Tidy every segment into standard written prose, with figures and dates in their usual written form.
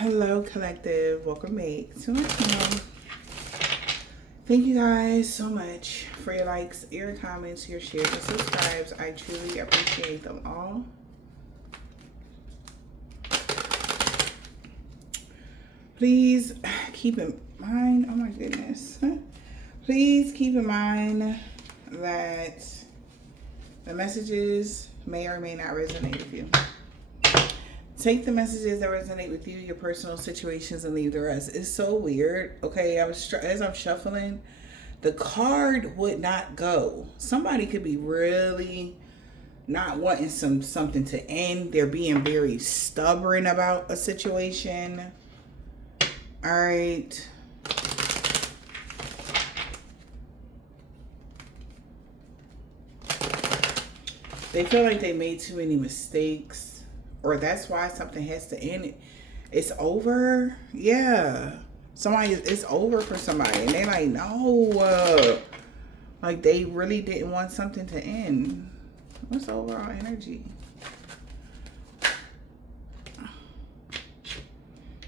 Hello, collective. Welcome back to my channel. Thank you guys so much for your likes, your comments, your shares, and subscribes. I truly appreciate them all. Please keep in mind, oh my goodness. Please keep in mind that the messages may or may not resonate with you. Take the messages that resonate with you, your personal situations, and leave the rest. It's so weird. Okay, as I'm shuffling, the card would not go. Somebody could be really not wanting something to end. They're being very stubborn about a situation. All right. They feel like they made too many mistakes. Or that's why something has to end. It's over. Yeah. It's over for somebody. And they're like, no. Like they really didn't want something to end. What's overall energy?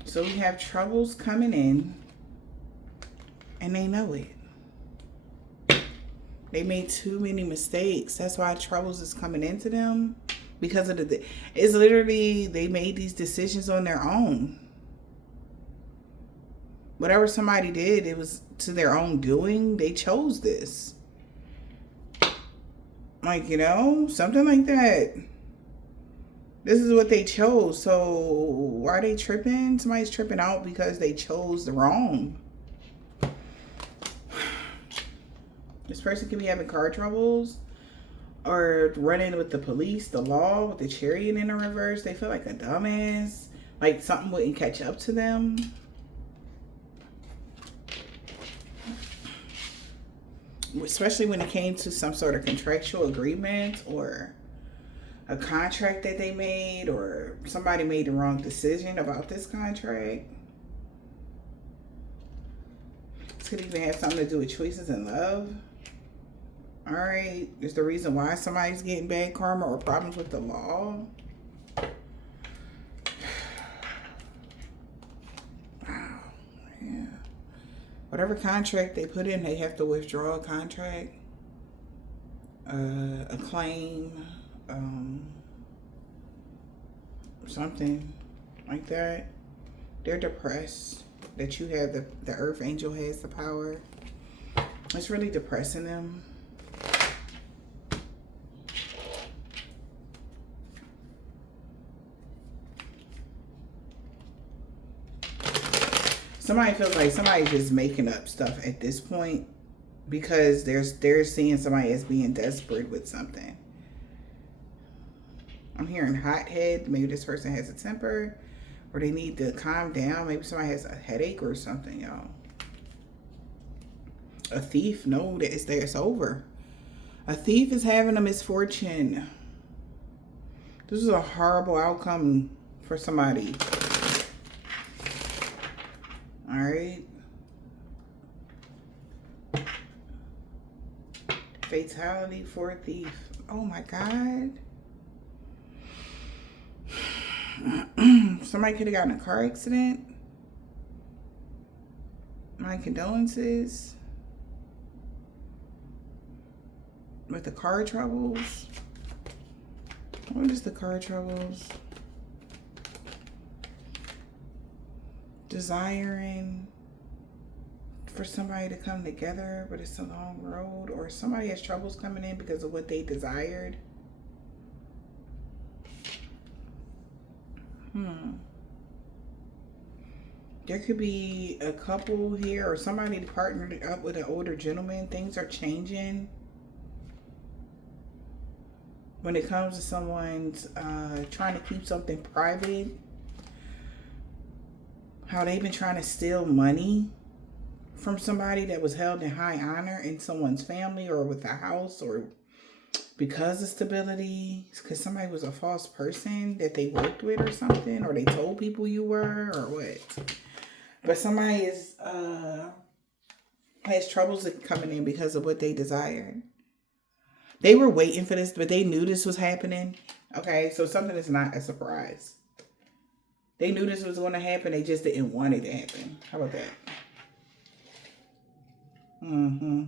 So we have troubles coming in. And they know it. They made too many mistakes. That's why troubles is coming into them. Because of it's literally, they made these decisions on their own. Whatever somebody did, it was to their own doing. They chose this. Like, something like that. This is what they chose. So why are they tripping? Somebody's tripping out because they chose the wrong. This person could be having car troubles. Or running with the police, the law, with the chariot in the reverse. They feel like a dumbass. Like something wouldn't catch up to them. Especially when it came to some sort of contractual agreement or a contract that they made, or somebody made the wrong decision about this contract. This could even have something to do with choices in love. All right, is the reason why somebody's getting bad karma or problems with the law. Wow, yeah. Whatever contract they put in, they have to withdraw a contract, a claim, something like that. They're depressed that you have the earth angel has the power. It's really depressing them. Somebody feels like somebody's just making up stuff at this point because they're seeing somebody as being desperate with something. I'm hearing hothead. Maybe this person has a temper or they need to calm down. Maybe somebody has a headache or something, y'all. A thief. No, it's over. A thief is having a misfortune. This is a horrible outcome for somebody. All right. Fatality for a thief. Oh my God. Somebody could have gotten a car accident. My condolences. With the car troubles. What is the car troubles? Desiring for somebody to come together, but it's a long road, or somebody has troubles coming in because of what they desired. There could be a couple here, or somebody partnered up with an older gentleman. Things are changing when it comes to someone's trying to keep something private. How they've been trying to steal money from somebody that was held in high honor in someone's family or with a house, or because of stability, because somebody was a false person that they worked with or something, or they told people you were, or what. But somebody has troubles coming in because of what they desired. They were waiting for this, but they knew this was happening. Okay, so something is not a surprise. They knew this was going to happen. They just didn't want it to happen. How about that? Mm-hmm.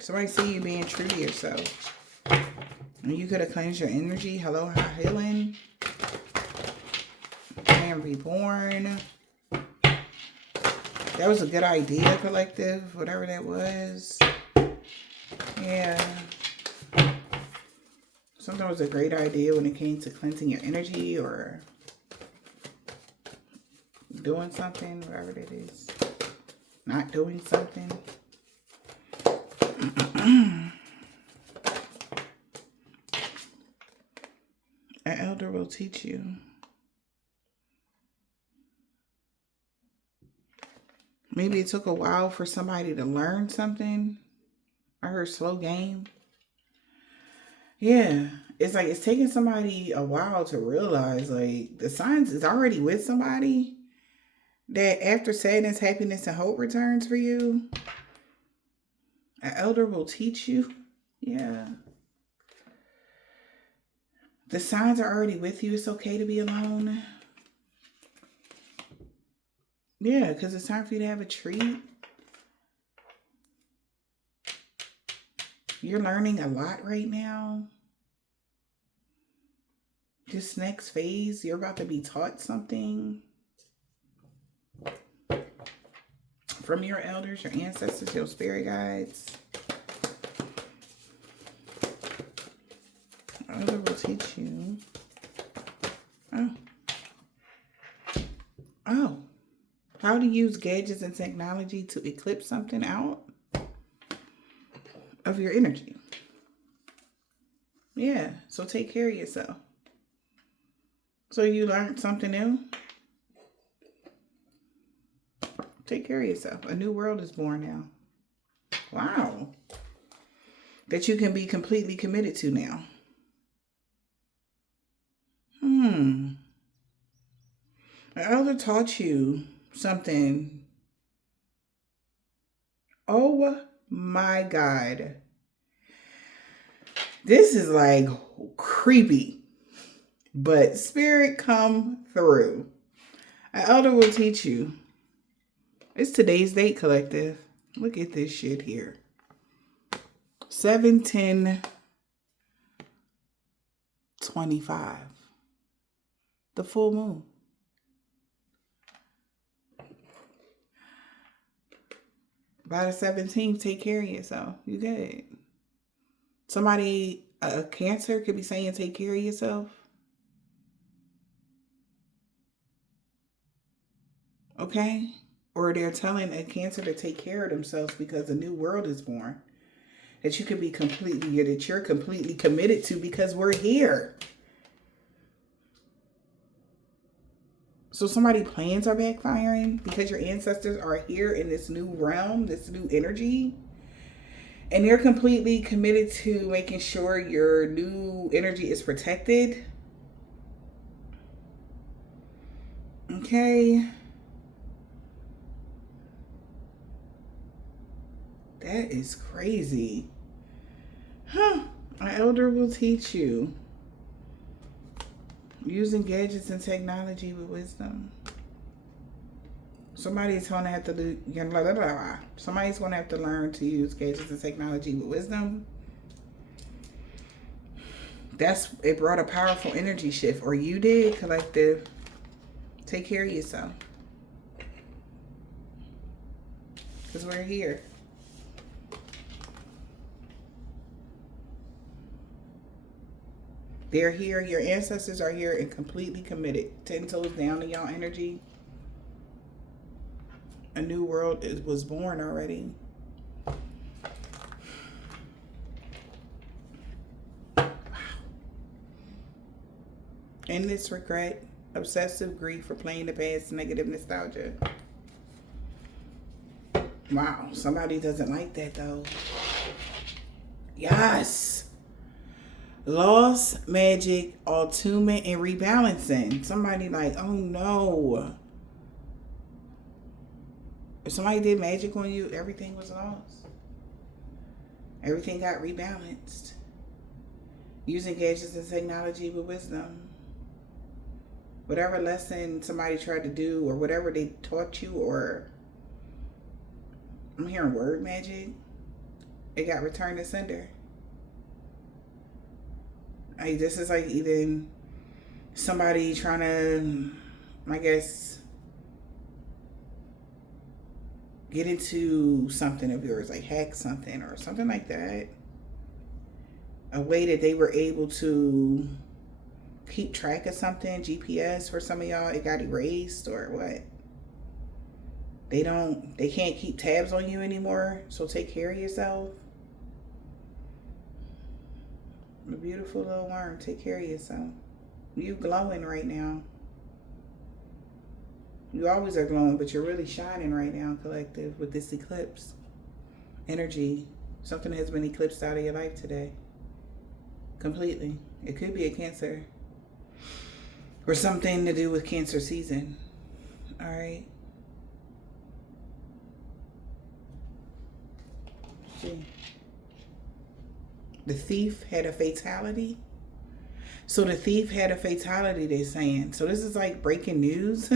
Somebody see you being true to yourself. And you could have cleansed your energy. Hello, healing. And reborn. That was a good idea, collective. Whatever that was. Yeah. Something was a great idea when it came to cleansing your energy or doing something, whatever that is. Not doing something. An elder will teach you. Maybe it took a while for somebody to learn something. I heard slow game. Yeah. It's like it's taking somebody a while to realize like the signs is already with somebody. That after sadness, happiness, and hope returns for you. An elder will teach you. Yeah. The signs are already with you. It's okay to be alone. Yeah, because it's time for you to have a treat. You're learning a lot right now. This next phase, you're about to be taught something. From your elders, your ancestors, your spirit guides. Elder will teach you. Oh. How to use gadgets and technology to eclipse something out of your energy. Yeah, so take care of yourself. So you learned something new? Take care of yourself. A new world is born now. Wow. That you can be completely committed to now. An elder taught you something. Oh my God. This is like creepy. But spirit come through. An elder will teach you. It's today's date, collective. Look at this shit here. 7/10/25. The full moon. By the 17th, take care of yourself. You good. Somebody, a Cancer, could be saying take care of yourself. Okay? Or they're telling a Cancer to take care of themselves because a new world is born. That you could be completely, that you're completely committed to because we're here. So somebody's plans are backfiring because your ancestors are here in this new realm, this new energy. And they're completely committed to making sure your new energy is protected. Okay. That is crazy. Huh. An elder will teach you. Using gadgets and technology with wisdom. Somebody's going to have to do. Somebody's going to have to learn to use gadgets and technology with wisdom. It brought a powerful energy shift. Or you did, collective. Take care of yourself. Because we're here. They're here. Your ancestors are here and completely committed. 10 toes down to y'all energy. A new world was born already. Wow. Endless regret. Obsessive grief for playing the past. Negative nostalgia. Wow. Somebody doesn't like that though. Yes. Loss, magic, attunement, and rebalancing. Somebody like, oh no. If somebody did magic on you, everything was lost. Everything got rebalanced. Using gadgets and technology with wisdom. Whatever lesson somebody tried to do or whatever they taught you, or I'm hearing word magic, it got returned to sender. Like, this is like even somebody trying to, I guess, get into something of yours, like hack something or something like that. A way that they were able to keep track of something, GPS for some of y'all, it got erased or what? They can't keep tabs on you anymore, so take care of yourself. A beautiful little worm, take care of yourself. You glowing right now. You always are glowing, but you're really shining right now, collective, with this eclipse energy. Something has been eclipsed out of your life today. Completely. It could be a Cancer. Or something to do with Cancer season. All right. See. The thief had a fatality. So the thief had a fatality, they're saying. So this is like breaking news.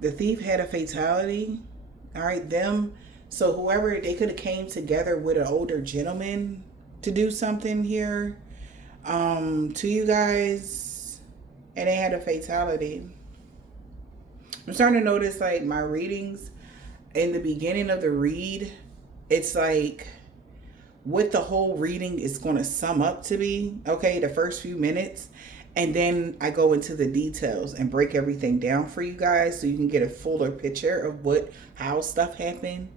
The thief had a fatality. All right, them. So whoever, they could have came together with an older gentleman to do something here to you guys. And they had a fatality. I'm starting to notice like my readings in the beginning of the read, it's like what the whole reading is going to sum up to be, okay, the first few minutes, and then I go into the details and break everything down for you guys so you can get a fuller picture of how stuff happened.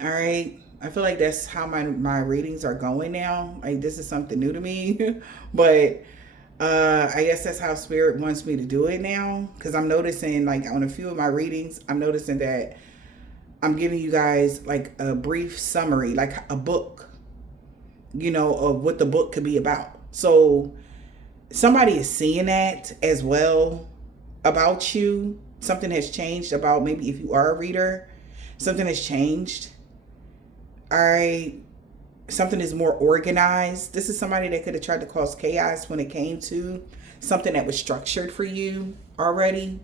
All right, I feel like that's how my readings are going now. Like, this is something new to me, but I guess that's how Spirit wants me to do it now, because I'm noticing, like, on a few of my readings, I'm noticing that I'm giving you guys like a brief summary, like a book, you know, of what the book could be about. So somebody is seeing that as well about you. Something has changed about, maybe if you are a reader, something has changed. All right. Something is more organized. This is somebody that could have tried to cause chaos when it came to something that was structured for you already.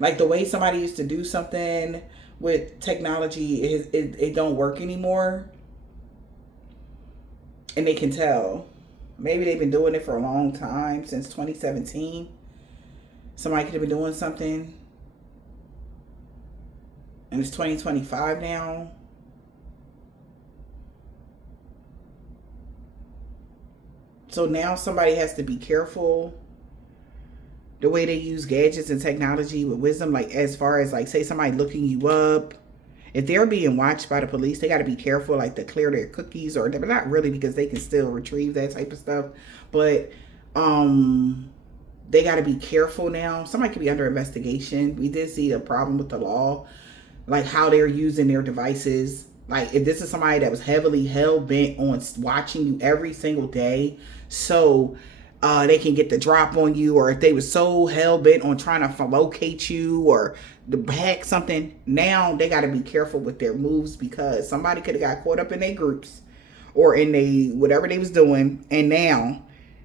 Like the way somebody used to do something with technology, it don't work anymore. And they can tell. Maybe they've been doing it for a long time, since 2017. Somebody could have been doing something. And it's 2025 now. So now somebody has to be careful the way they use gadgets and technology with wisdom, like as far as like, say somebody looking you up, if they're being watched by the police, they got to be careful, like to clear their cookies, or but not really, because they can still retrieve that type of stuff, but they got to be careful now. Somebody could be under investigation. We did see a problem with the law, like how they're using their devices. Like if this is somebody that was heavily hell-bent on watching you every single day, so they can get the drop on you, or if they were so hell-bent on trying to locate you or hack something, now they got to be careful with their moves, because somebody could have got caught up in their groups or in whatever they was doing, and now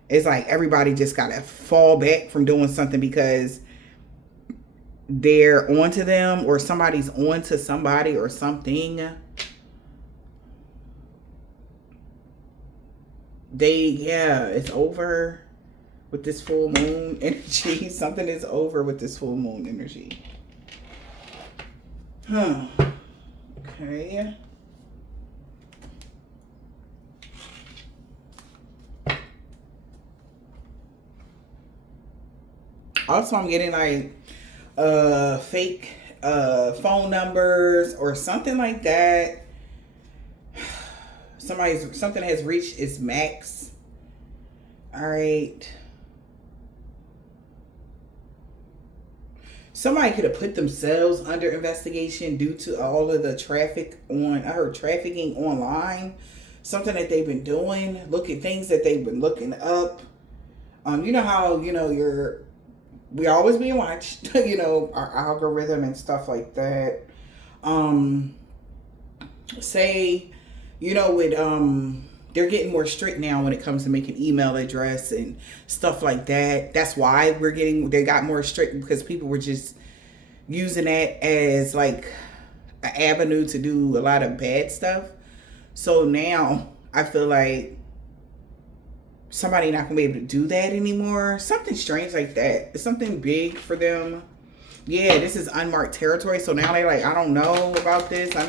it's like everybody just got to fall back from doing something because they're onto them, or somebody's onto somebody or something. It's over with this full moon energy. Something is over with this full moon energy. Okay. Also, I'm getting like fake phone numbers or something like that. Something has reached its max. All right. Somebody could have put themselves under investigation due to all of the trafficking online. something that they've been doing. Look at things that they've been looking up. You know how, we always being watched, our algorithm and stuff like that. Say, with, they're getting more strict now when it comes to making email address and stuff like that. That's why they got more strict, because people were just using that as like an avenue to do a lot of bad stuff. So now I feel like somebody not gonna be able to do that anymore. Something strange like that. It's something big for them. Yeah, this is unmarked territory. So now they're like, I don't know about this. I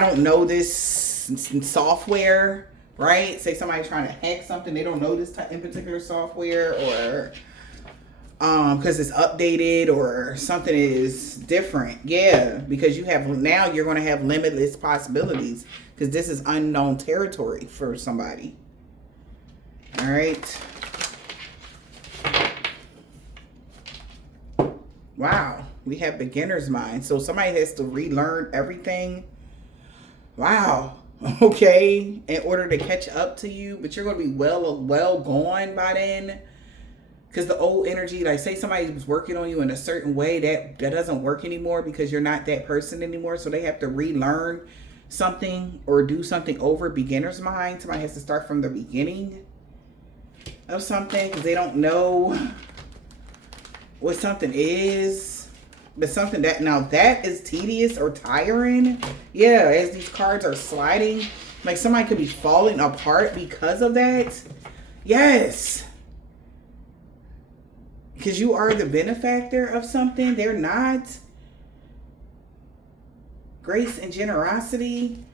don't know this software, right? Say somebody trying to hack something, they don't know this in particular software, or because it's updated or something is different. Yeah, because you're going to have limitless possibilities, because this is unknown territory for somebody. All right. Wow, we have beginner's mind. So somebody has to relearn everything. Wow. Okay, in order to catch up to you, but you're going to be well gone by then, because the old energy, like say somebody was working on you in a certain way, that doesn't work anymore, because you're not that person anymore. So they have to relearn something or do something over. Beginner's mind. Somebody has to start from the beginning of something, because they don't know what something is. But something that is tedious or tiring. Yeah, as these cards are sliding, like somebody could be falling apart because of that. Yes. Because you are the benefactor of something. They're not. Grace and generosity.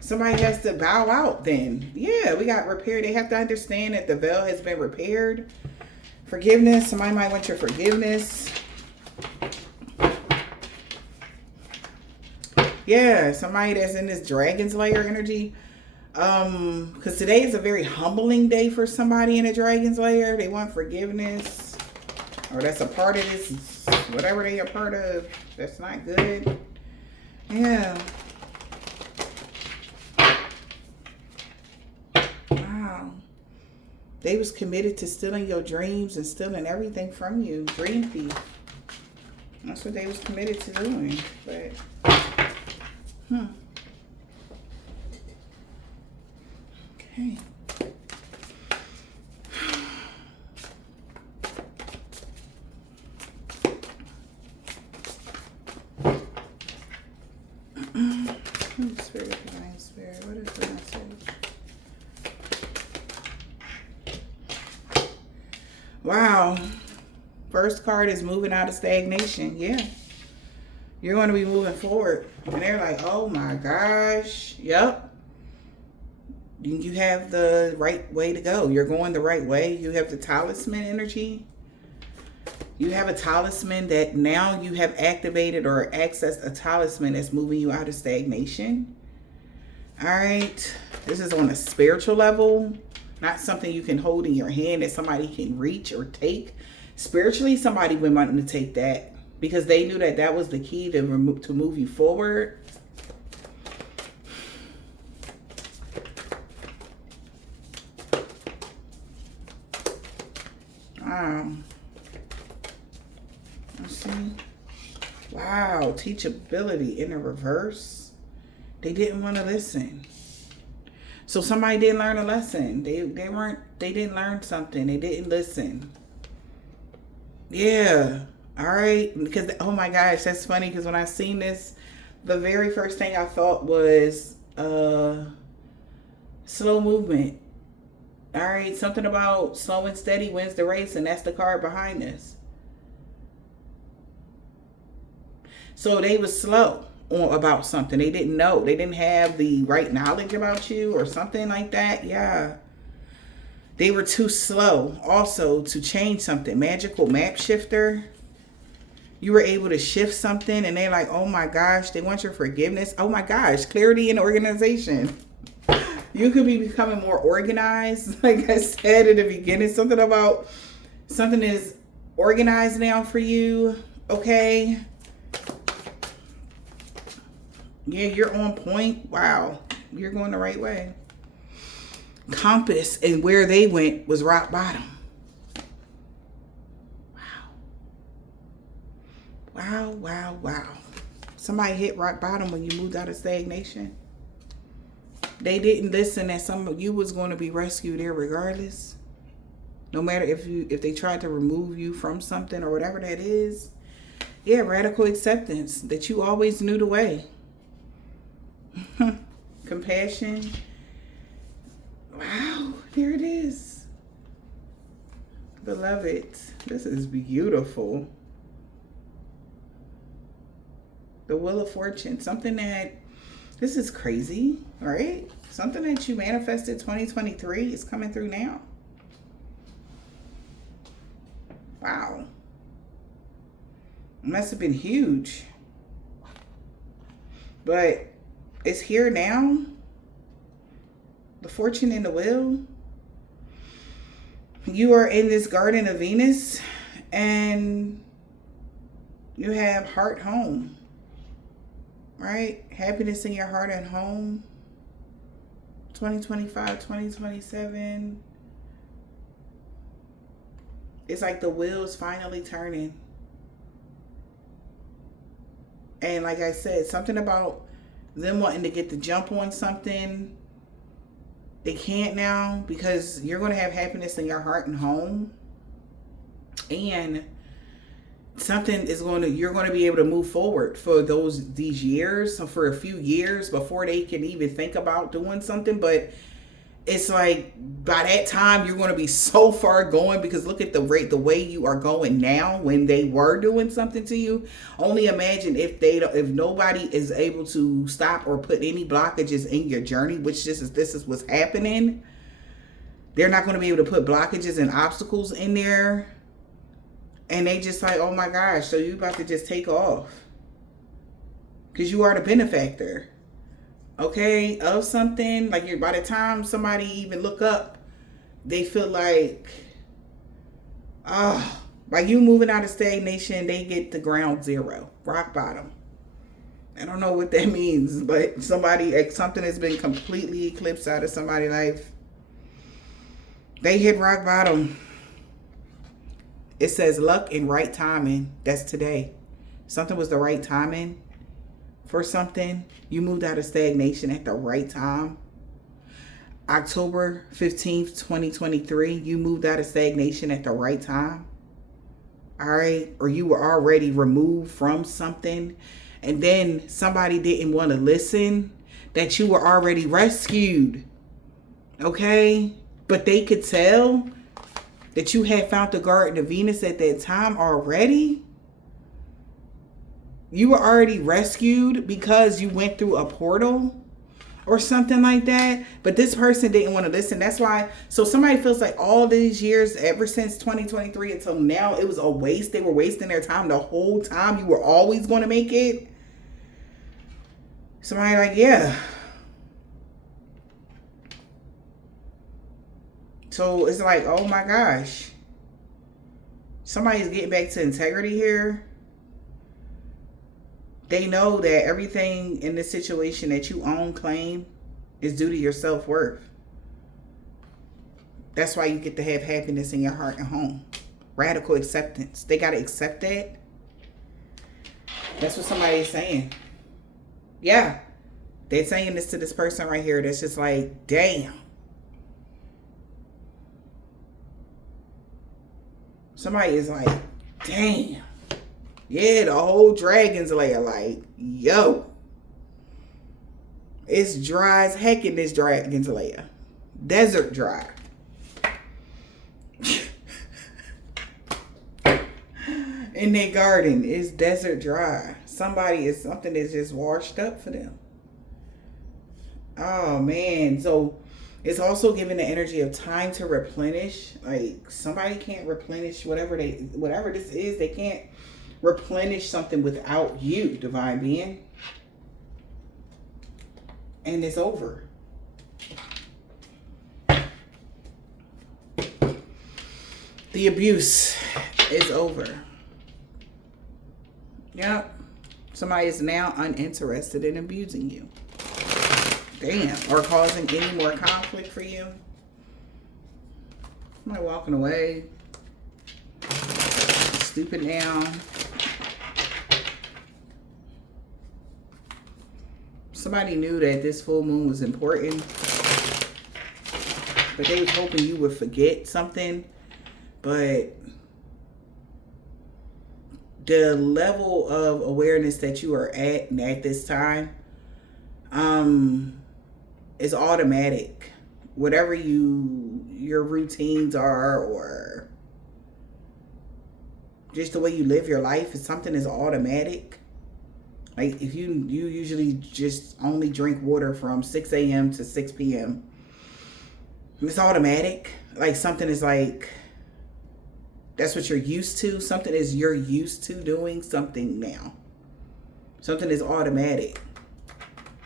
Somebody has to bow out then. Yeah, we got repair. They have to understand that the veil has been repaired. Forgiveness. Somebody might want your forgiveness. Yeah, somebody that's in this dragon's lair energy. Because today is a very humbling day for somebody in a dragon's lair. They want forgiveness, or that's a part of this, whatever they are part of. That's not good. Yeah. Wow. They was committed to stealing your dreams and stealing everything from you. Dream thief. That's what they was committed to doing. But okay. Spirit, divine spirit, what is the message? Wow. First card is moving out of stagnation. Yeah. You're going to be moving forward. And they're like, oh my gosh. Yep. You have the right way to go. You're going the right way. You have the talisman energy. You have a talisman that now you have activated or accessed a talisman that's moving you out of stagnation. All right. This is on a spiritual level. Not something you can hold in your hand that somebody can reach or take. Spiritually, somebody been wanting to take that, because they knew that that was the key to move you forward. Let's see. Wow, teachability in the reverse. They didn't want to listen. So somebody didn't learn a lesson. They didn't learn something. They didn't listen. Yeah. All right. Because, oh my gosh, that's funny. Because when I seen this, the very first thing I thought was slow movement. All right. Something about slow and steady wins the race. And that's the card behind this. So they was slow about something. They didn't know. They didn't have the right knowledge about you or something like that. Yeah. They were too slow also to change something. Magical map shifter. You were able to shift something, and they're like, oh my gosh, they want your forgiveness. Oh my gosh, clarity and organization. You could be becoming more organized. Like I said in the beginning, something about something is organized now for you. Okay. Yeah, you're on point. Wow. You're going the right way. Compass, and where they went was rock bottom. Wow. Wow, wow, wow. Somebody hit rock bottom when you moved out of stagnation. They didn't listen that some of you was going to be rescued there regardless. No matter if they tried to remove you from something or whatever that is. Yeah, radical acceptance that you always knew the way. Compassion. Wow, there it is. Beloved, this is beautiful. The Wheel of Fortune, something that, this is crazy, right? Something that you manifested 2023 is coming through now. Wow. It must have been huge. But it's here now. The fortune in the wheel. You are in this garden of Venus and you have heart home. Right? Happiness in your heart and home. 2025, 2027. It's like the wheel's finally turning. And like I said, something about them wanting to get the jump on something. They can't now because you're going to have happiness in your heart and home. And something is you're going to be able to move forward for these years. So for a few years before they can even think about doing something. But it's like by that time you're going to be so far going, because look at the way you are going now when they were doing something to you. Only imagine if nobody is able to stop or put any blockages in your journey, which this is what's happening. They're not going to be able to put blockages and obstacles in there. And they just like, oh my gosh, so you about to just take off. Because you are the benefactor. Okay, of something. Like by the time somebody even look up, they feel like, by you moving out of stagnation, they get to ground zero, rock bottom. I don't know what that means, but something has been completely eclipsed out of somebody's life. They hit rock bottom. It says luck and right timing. That's today. Something was the right timing for something. You moved out of stagnation at the right time. October 15th, 2023, you moved out of stagnation at the right time. All right. Or you were already removed from something. And then somebody didn't want to listen, that you were already rescued. Okay. But they could tell that you had found the Garden of Venus at that time already. You were already rescued because you went through a portal or something like that. But this person didn't want to listen. That's why. So somebody feels like all these years, ever since 2023 until now, it was a waste. They were wasting their time the whole time. You were always going to make it. Somebody like, yeah. So it's like, oh my gosh. Somebody's getting back to integrity here. They know that everything in this situation that you own, claim, is due to your self-worth. That's why you get to have happiness in your heart and home. Radical acceptance. They got to accept that. That's what somebody is saying. Yeah. They're saying this to this person right here that's just like, damn. Somebody is like, damn. Yeah, the whole Dragon's Lair, like, yo. It's dry as heck in this Dragon's Lair. Desert dry. In their garden, it's desert dry. Something is just washed up for them. Oh, man. So it's also giving the energy of time to replenish. Like, somebody can't replenish whatever this is. They can't replenish something without you, divine being. And it's over. The abuse is over. Yep. Somebody is now uninterested in abusing you. Damn. Or causing any more conflict for you. Somebody walking away. Stupid now. Somebody knew that this full moon was important, but they was hoping you would forget something. But the level of awareness that you are at this time is automatic. Whatever your routines are, or just the way you live your life, is something is automatic. Like if you usually just only drink water from 6 a.m. to 6 p.m. It's automatic. Like something is like, that's what you're used to. Something is you're used to doing something now. Something is automatic.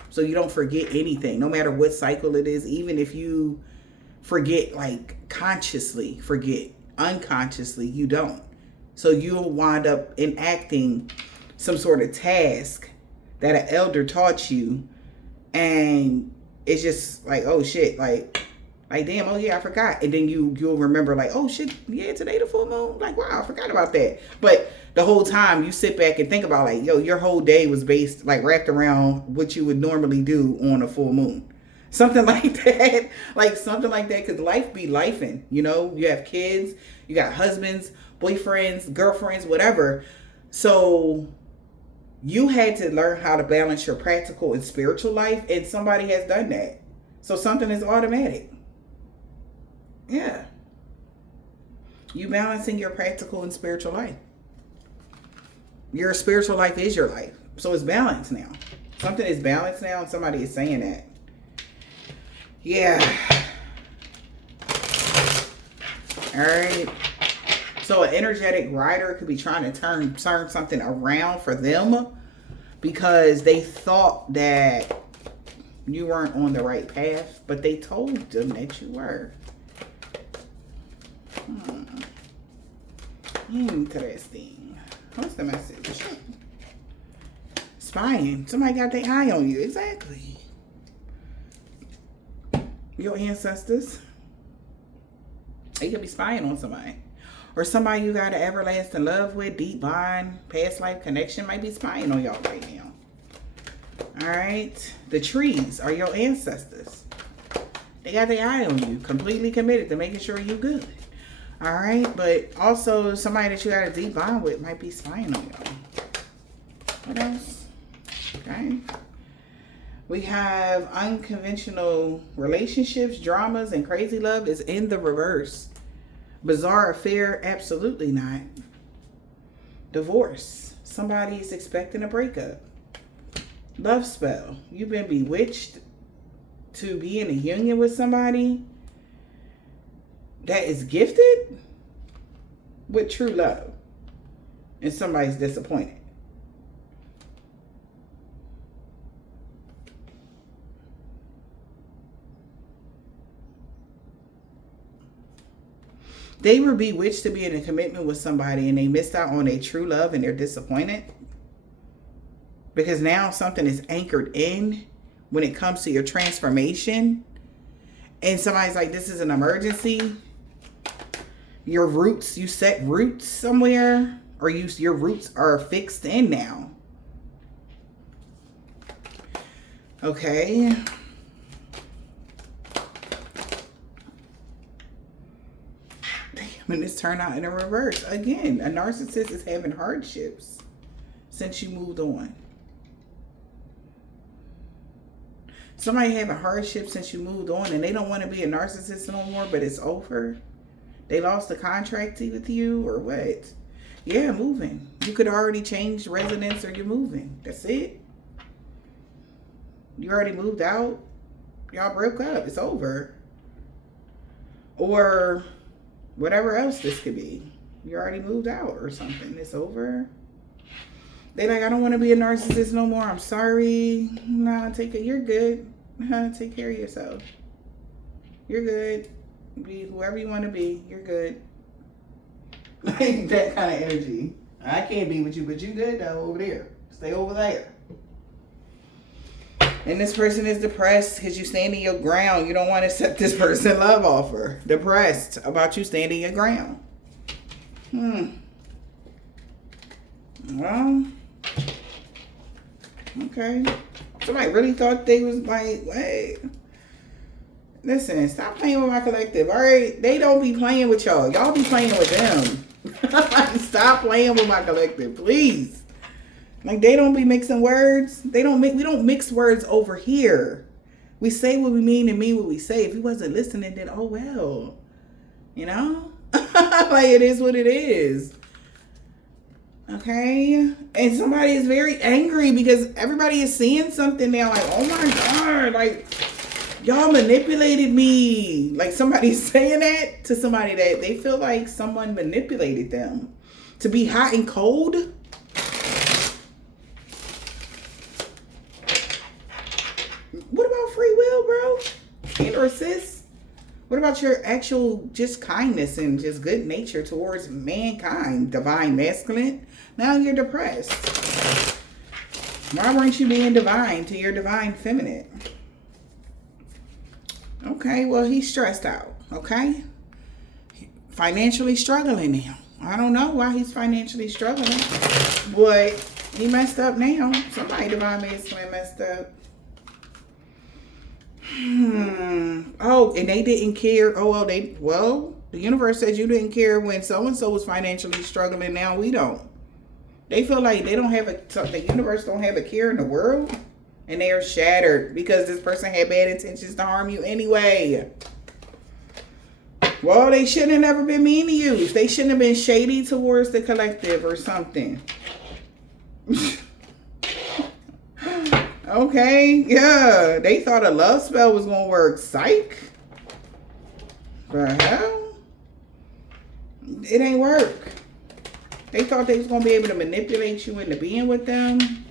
So you don't forget anything, no matter what cycle it is. Even if you forget, like consciously forget, unconsciously you don't. So you'll wind up enacting some sort of task that an elder taught you, and it's just like, oh shit, like damn, oh yeah, I forgot. And then you'll remember like, oh shit, yeah, today the full moon, like wow, I forgot about that. But the whole time you sit back and think about like, yo, your whole day was based, like wrapped around what you would normally do on a full moon. Something like that. Like something like that, because life be lifing, you know? You have kids, you got husbands, boyfriends, girlfriends, whatever. So you had to learn how to balance your practical and spiritual life, and somebody has done that. So something is automatic. Yeah. You balancing your practical and spiritual life. Your spiritual life is your life. So it's balanced now. Something is balanced now, and somebody is saying that. Yeah. All right. So an energetic rider could be trying to turn something around for them because they thought that you weren't on the right path, but they told them that you were. Interesting. What's the message? Spying. Somebody got their eye on you. Exactly. Your ancestors. They could be spying on somebody. Or somebody you got an everlasting love with, deep bond, past life connection might be spying on y'all right now. All right. The trees are your ancestors. They got their eye on you, completely committed to making sure you're good. All right. But also somebody that you got a deep bond with might be spying on y'all. What else? Okay. We have unconventional relationships, dramas, and crazy love is in the reverse. Bizarre affair, absolutely not. Divorce. Somebody is expecting a breakup. Love spell. You've been bewitched to be in a union with somebody that is gifted with true love. And somebody's disappointed. They were bewitched to be in a commitment with somebody and they missed out on a true love and they're disappointed. Because now something is anchored in when it comes to your transformation. And somebody's like, this is an emergency. Your roots, you set roots somewhere, or your roots are fixed in now. Okay. And this turned out in a reverse. Again, a narcissist is having hardships since you moved on. Somebody having hardships since you moved on and they don't want to be a narcissist no more, but it's over. They lost the contract with you or what? Yeah, moving. You could already change residence or you're moving. That's it. You already moved out. Y'all broke up. It's over. Or whatever else this could be. You already moved out or something. It's over. They like, I don't want to be a narcissist no more. I'm sorry. Nah, you're good. Take care of yourself. You're good. Be whoever you want to be. You're good. Like that kind of energy. I can't be with you, but you good though over there. Stay over there. And this person is depressed because you standing your ground. You don't want to accept this person love offer. Depressed about you standing your ground. Well, okay. Somebody really thought they was like, wait. Listen, stop playing with my collective. All right, they don't be playing with y'all. Y'all be playing with them. Stop playing with my collective, please. Like, they don't be mixing words. We don't mix words over here. We say what we mean and mean what we say. If he wasn't listening, then oh well. You know? Like, it is what it is. Okay? And somebody is very angry because everybody is seeing something now. Like, oh my God. Like, y'all manipulated me. Like, somebody's saying that to somebody that they feel like someone manipulated them to be hot and cold. What about free will, bro? And or sis? What about your actual just kindness and just good nature towards mankind? Divine masculine. Now you're depressed. Why weren't you being divine to your divine feminine? Okay, well, he's stressed out. Okay? Financially struggling now. I don't know why he's financially struggling. But he messed up now. Somebody divine masculine messed up. Oh, and they didn't care. Oh, well, the universe said you didn't care when so-and-so was financially struggling. Now we don't. They feel like they don't have the universe don't have a care in the world. And they are shattered because this person had bad intentions to harm you anyway. Well, they shouldn't have never been mean to you. They shouldn't have been shady towards the collective or something. Okay, yeah. They thought a love spell was going to work. Psych. The hell? It ain't work. They thought they was going to be able to manipulate you into being with them.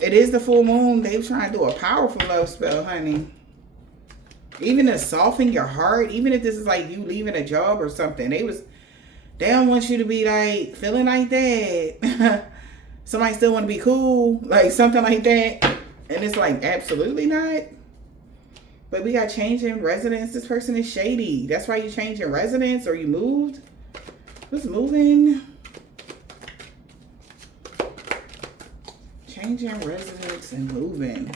It is the full moon. They were trying to do a powerful love spell, honey. Even to soften your heart. Even if this is like you leaving a job or something. They don't want you to be like feeling like that. Somebody still want to be cool. Like something like that. And it's like absolutely not. But we got changing residence. This person is shady. That's why you changing residence or you moved. Who's moving? Changing residence and moving.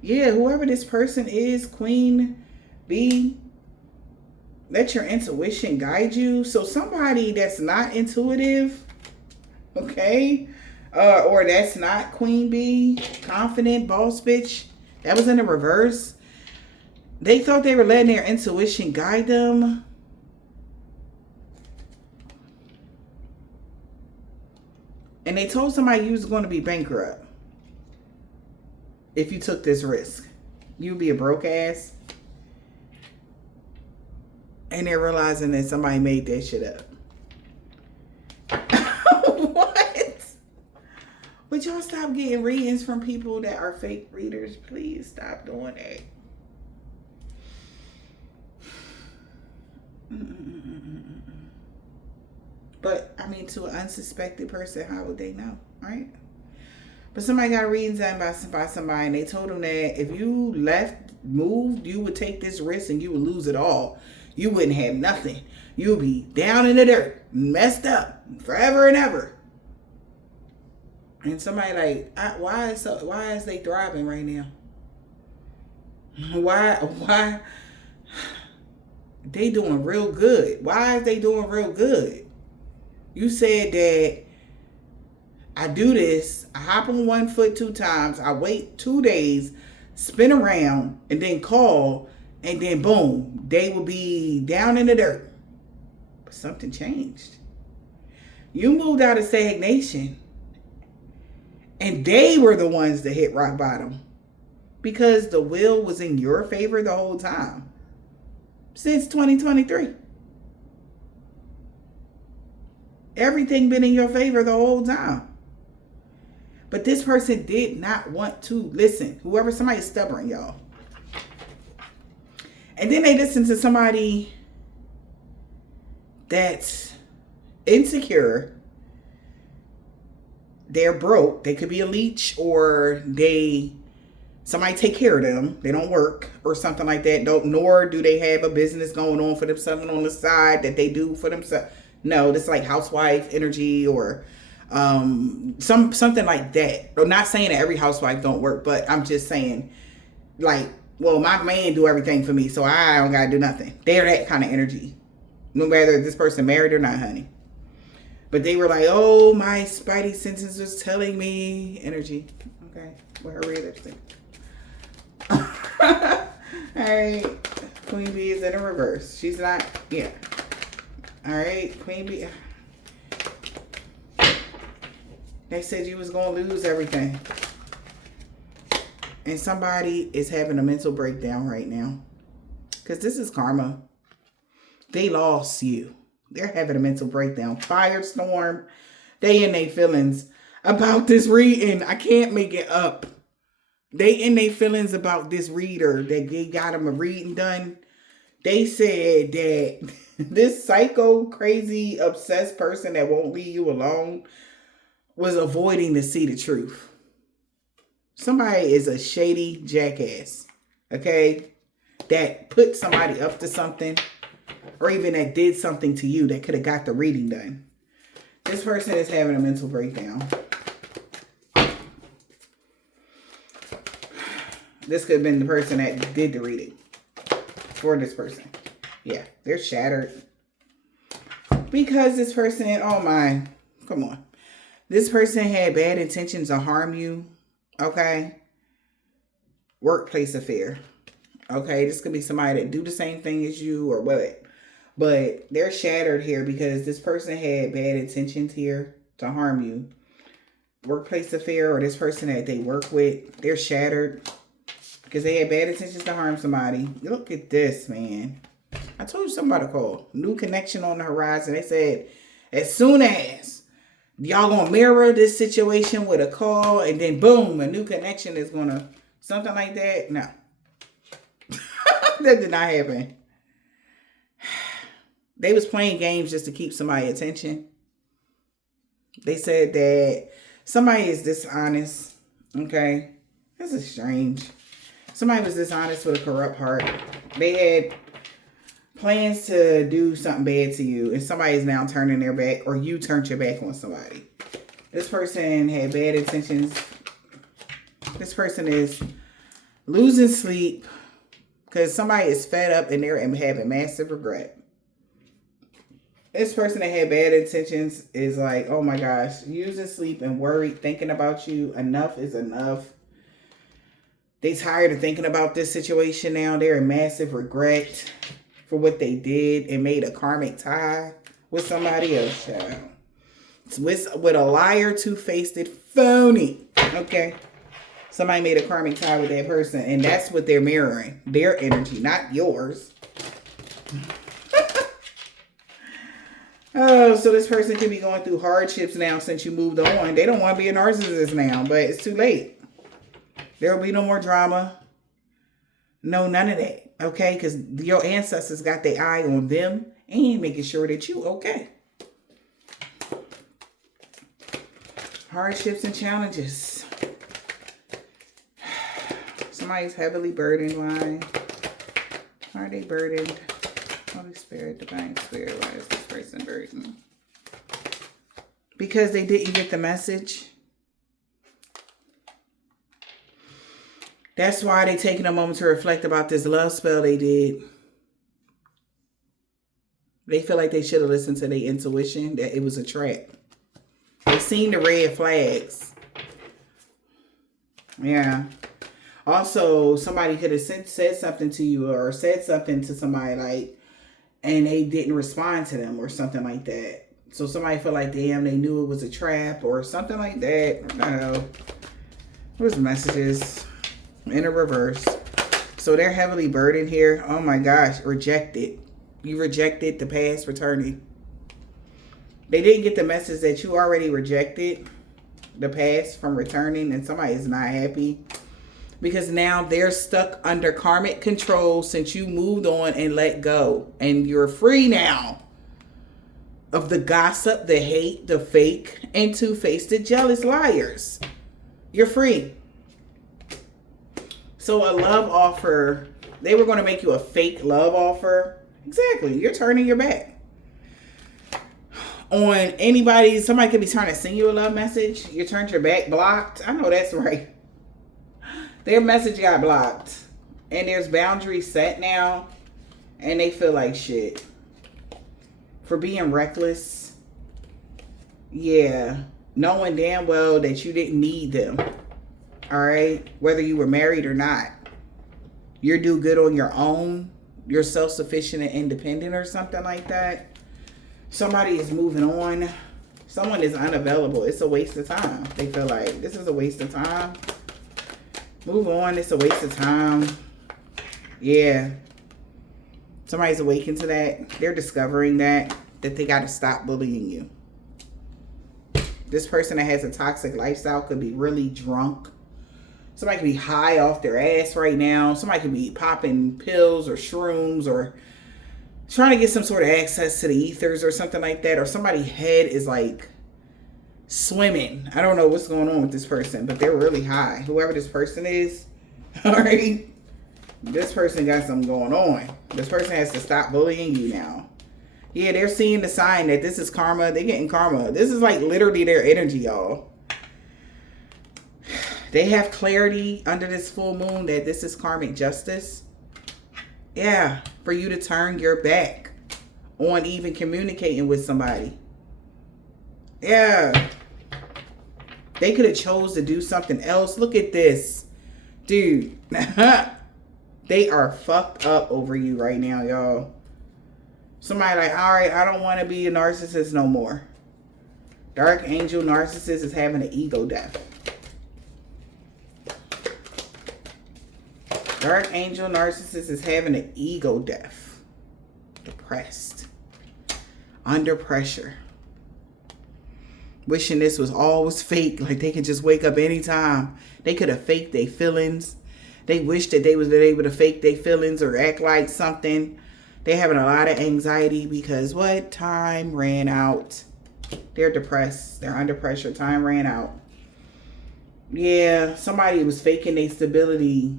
Yeah, whoever this person is, Queen B, let your intuition guide you. So somebody that's not intuitive, okay, or that's not Queen B, confident, boss bitch, that was in the reverse. They thought they were letting their intuition guide them. And they told somebody you was going to be bankrupt. If you took this risk, you'd be a broke ass. And they're realizing that somebody made that shit up. What? Would y'all stop getting readings from people that are fake readers? Please stop doing that. But, I mean, to an unsuspected person, how would they know, right? But somebody got a reading done by somebody, and they told them that if you moved, you would take this risk and you would lose it all. You wouldn't have nothing. You'll be down in the dirt, messed up, forever and ever. And somebody like, why is they thriving right now? Why? They doing real good. Why is they doing real good? You said that I do this, I hop on one foot 2 times, I wait 2 days, spin around, and then call, and then boom, they will be down in the dirt. But something changed. You moved out of stagnation, and they were the ones that hit rock bottom because the will was in your favor the whole time. Since 2023. Everything been in your favor the whole time. But this person did not want to listen. Somebody's stubborn, y'all. And then they listen to somebody that's insecure, they're broke. They could be a leech, or somebody take care of them. They don't work or something like that. Nor do they have a business going on for themselves on the side that they do for themselves. No, this is like housewife energy, or something like that. I'm not saying that every housewife don't work, but I'm just saying, like, well, my man do everything for me, so I don't gotta do nothing. They're that kind of energy, no matter if this person married or not, honey. But they were like, oh, my spidey senses was telling me energy. Okay, with her reader thing. All right, Queen Bee is in a reverse. She's not, yeah. All right, Queen Bee. They said you was going to lose everything. And somebody is having a mental breakdown right now. Because this is karma. They lost you. They're having a mental breakdown. Firestorm. They in their feelings about this reading. I can't make it up. They in their feelings about this reader. They got them a reading done. They said that this psycho, crazy, obsessed person that won't leave you alone was avoiding to see the truth. Somebody is a shady jackass, okay? That put somebody up to something, or even that did something to you that could have got the reading done. This person is having a mental breakdown. This could have been the person that did the reading for this person. Yeah, they're shattered. Because this person, oh my, come on. This person had bad intentions to harm you, okay? Workplace affair, okay? This could be somebody that do the same thing as you or what. But they're shattered here because this person had bad intentions here to harm you. Workplace affair, or this person that they work with, they're shattered because they had bad intentions to harm somebody. Look at this, man. I told you something about a call. New connection on the horizon. They said as soon as y'all gonna mirror this situation with a call, and then boom, a new connection is gonna, something like that. No. That did not happen. They was playing games just to keep somebody's attention. They said that somebody is dishonest. Okay. This is strange. Somebody was dishonest with a corrupt heart. They had plans to do something bad to you, and somebody is now turning their back, or you turned your back on somebody. This person had bad intentions. This person is losing sleep because somebody is fed up and they're having massive regret. This person that had bad intentions is like, oh my gosh, losing sleep and worried, thinking about you. Enough is enough. They tired of thinking about this situation now. They're in massive regret for what they did and made a karmic tie with somebody else, child. It's with a liar, two-faced, phony. Okay. Somebody made a karmic tie with that person, and that's what they're mirroring. Their energy, not yours. Oh, so this person could be going through hardships now since you moved on. They don't want to be a narcissist now, but it's too late. There will be no more drama. No, none of that. Okay? Because your ancestors got their eye on them and making sure that you okay. Hardships and challenges. Somebody's heavily burdened. Why? Why are they burdened? Holy Spirit, Divine Spirit, why is this person burdened? Because they didn't get the message. That's why they're taking a moment to reflect about this love spell they did. They feel like they should have listened to their intuition, that it was a trap. They seen the red flags. Yeah. Also, somebody could have said something to you or said something to somebody like, and they didn't respond to them or something like that. So somebody felt like, damn, they knew it was a trap or something like that. I don't know. Where's the messages? In a reverse. So they're heavily burdened here. Oh my gosh. Rejected. You rejected the past returning. They didn't get the message that you already rejected the past from returning, and somebody is not happy. Because now they're stuck under karmic control since you moved on and let go. And you're free now. of the gossip, the hate, the fake, and two-faced, the jealous liars. You're free. So a love offer, they were going to make you a fake love offer. Exactly. You're turning your back on anybody. Somebody could be trying to send you a love message. You turned your back, blocked. I know that's right. Their message got blocked. And there's boundaries set now. And they feel like shit. For being reckless. Yeah. Knowing damn well that you didn't need them. Alright? Whether you were married or not. You're do good on your own. You're self-sufficient and independent or something like that. Somebody is moving on. Someone is unavailable. It's a waste of time. They feel like this is a waste of time. Move on. It's a waste of time. Yeah. Somebody's awakened to that. They're discovering that they got to stop bullying you. This person that has a toxic lifestyle could be really drunk. Somebody could be high off their ass right now. Somebody could be popping pills or shrooms or trying to get some sort of access to the ethers or something like that. Or somebody's head is like swimming. I don't know what's going on with this person, but they're really high. Whoever this person is, all right? This person got something going on. This person has to stop bullying you now. Yeah, they're seeing the sign that this is karma. They're getting karma. This is like literally their energy, y'all. They have clarity under this full moon that this is karmic justice. Yeah, for you to turn your back on even communicating with somebody. Yeah. They could have chose to do something else. Look at this. Dude. They are fucked up over you right now, y'all. Somebody like, all right, I don't want to be a narcissist no more. Dark angel narcissist is having an ego death. Dark angel narcissist is having an ego death. Depressed. Under pressure. Wishing this was always fake. Like they could just wake up anytime. They could have faked their feelings. They wish that they was able to fake their feelings or act like something. They having a lot of anxiety because what? Time ran out. They're depressed. They're under pressure. Time ran out. Yeah, somebody was faking their stability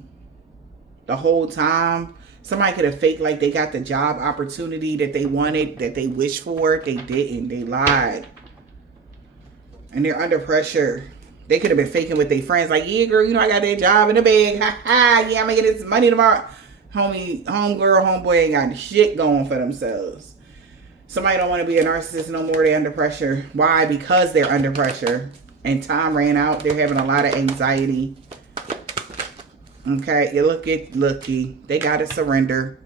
the whole time. Somebody could have faked like they got the job opportunity that they wanted, that they wished for. They didn't. They lied. And they're under pressure. They could have been faking with their friends. Like, yeah, girl, you know I got that job in the bag. Ha ha. Yeah, I'm making this money tomorrow. Homegirl, homeboy ain't got shit going for themselves. Somebody don't want to be a narcissist no more. They're under pressure. Why? Because they're under pressure. And time ran out. They're having a lot of anxiety. Okay, you looky. They got to surrender.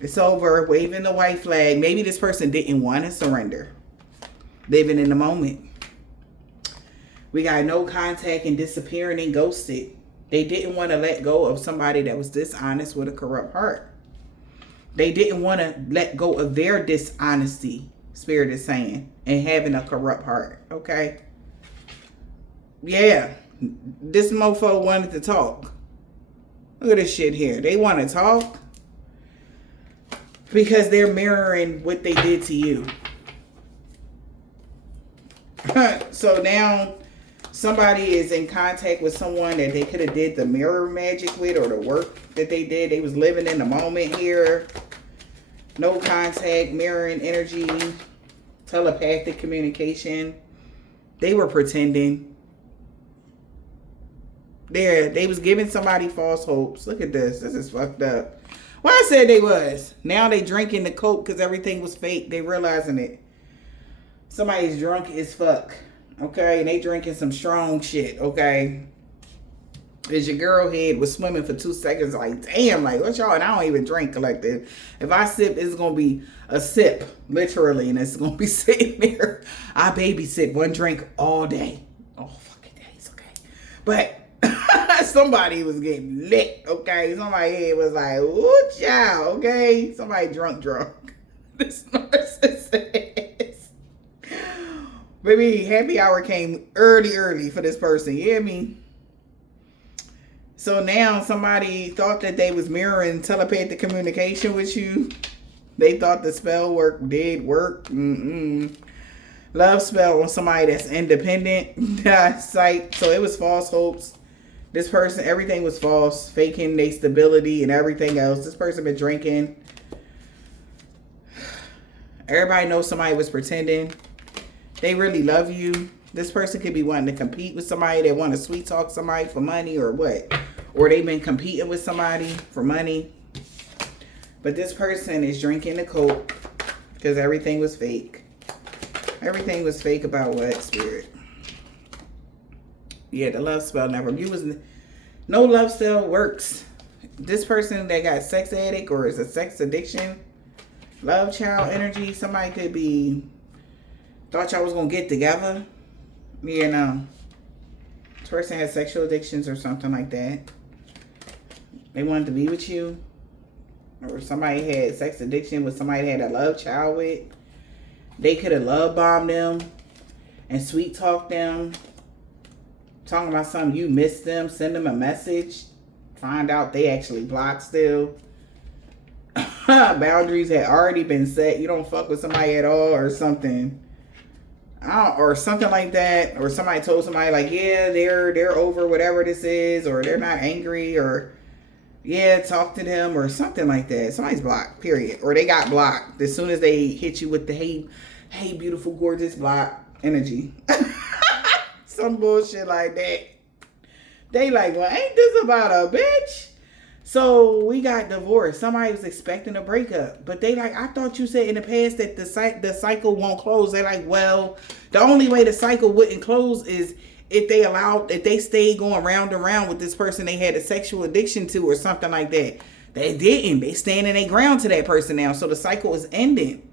It's over. Waving the white flag. Maybe this person didn't want to surrender. Living in the moment. We got no contact and disappearing and ghosted. They didn't want to let go of somebody that was dishonest with a corrupt heart. They didn't want to let go of their dishonesty, Spirit is saying, and having a corrupt heart. Okay? Yeah. This mofo wanted to talk. Look at this shit here. They want to talk because they're mirroring what they did to you. So now somebody is in contact with someone that they could have did the mirror magic with, or the work that they did. They was living in the moment here. No contact, mirroring energy, telepathic communication. They were pretending. They was giving somebody false hopes. Look at this. This is fucked up. Well, I said they was. Now they drinking the coke because everything was fake. They realizing it. Somebody's drunk as fuck. Okay? And they drinking some strong shit. Okay? Because your girl head was swimming for 2 seconds. Like, damn. Like, what y'all? And I don't even drink collective. If I sip, it's going to be a sip. Literally. And it's going to be sitting there. I babysit one drink all day. Oh, fucking days. Okay? But somebody was getting lit. Okay? Somebody head was like, ooh, child. Okay? Somebody drunk. This narcissist. Baby, happy hour came early for this person. You hear me? So now somebody thought that they was mirroring telepathic communication with you. They thought the spell did work. Love spell on somebody that's independent. Sight. So it was false hopes. This person, everything was false. Faking their stability and everything else. This person been drinking. Everybody knows somebody was pretending. They really love you. This person could be wanting to compete with somebody. They want to sweet talk somebody for money or what. Or they've been competing with somebody for money. But this person is drinking the Coke because everything was fake. Everything was fake about what, Spirit? Yeah, the love spell never. No love spell works. This person that got sex addict or is a sex addiction, love child energy. Somebody could be thought y'all was gonna get together. You know, this person has sexual addictions or something like that. They wanted to be with you. Or somebody had sex addiction with somebody they had a love child with. They could have love bombed them and sweet talked them. Talking about something, you missed them, send them a message. Find out they actually blocked still. Boundaries had already been set. You don't fuck with somebody at all or something. Or something like that. Or somebody told somebody like, yeah, they're over whatever this is. Or they're not angry. Or yeah, talk to them or something like that. Somebody's blocked, period. Or they got blocked as soon as they hit you with the hey, beautiful, gorgeous block energy. Some bullshit like that. They like, well, ain't this about a bitch? So we got divorced. Somebody was expecting a breakup. But they like, I thought you said in the past that the cycle won't close. They're like, well, the only way the cycle wouldn't close is if they stayed going round and round with this person they had a sexual addiction to or something like that. They didn't. They standing their ground to that person now. So the cycle is ending.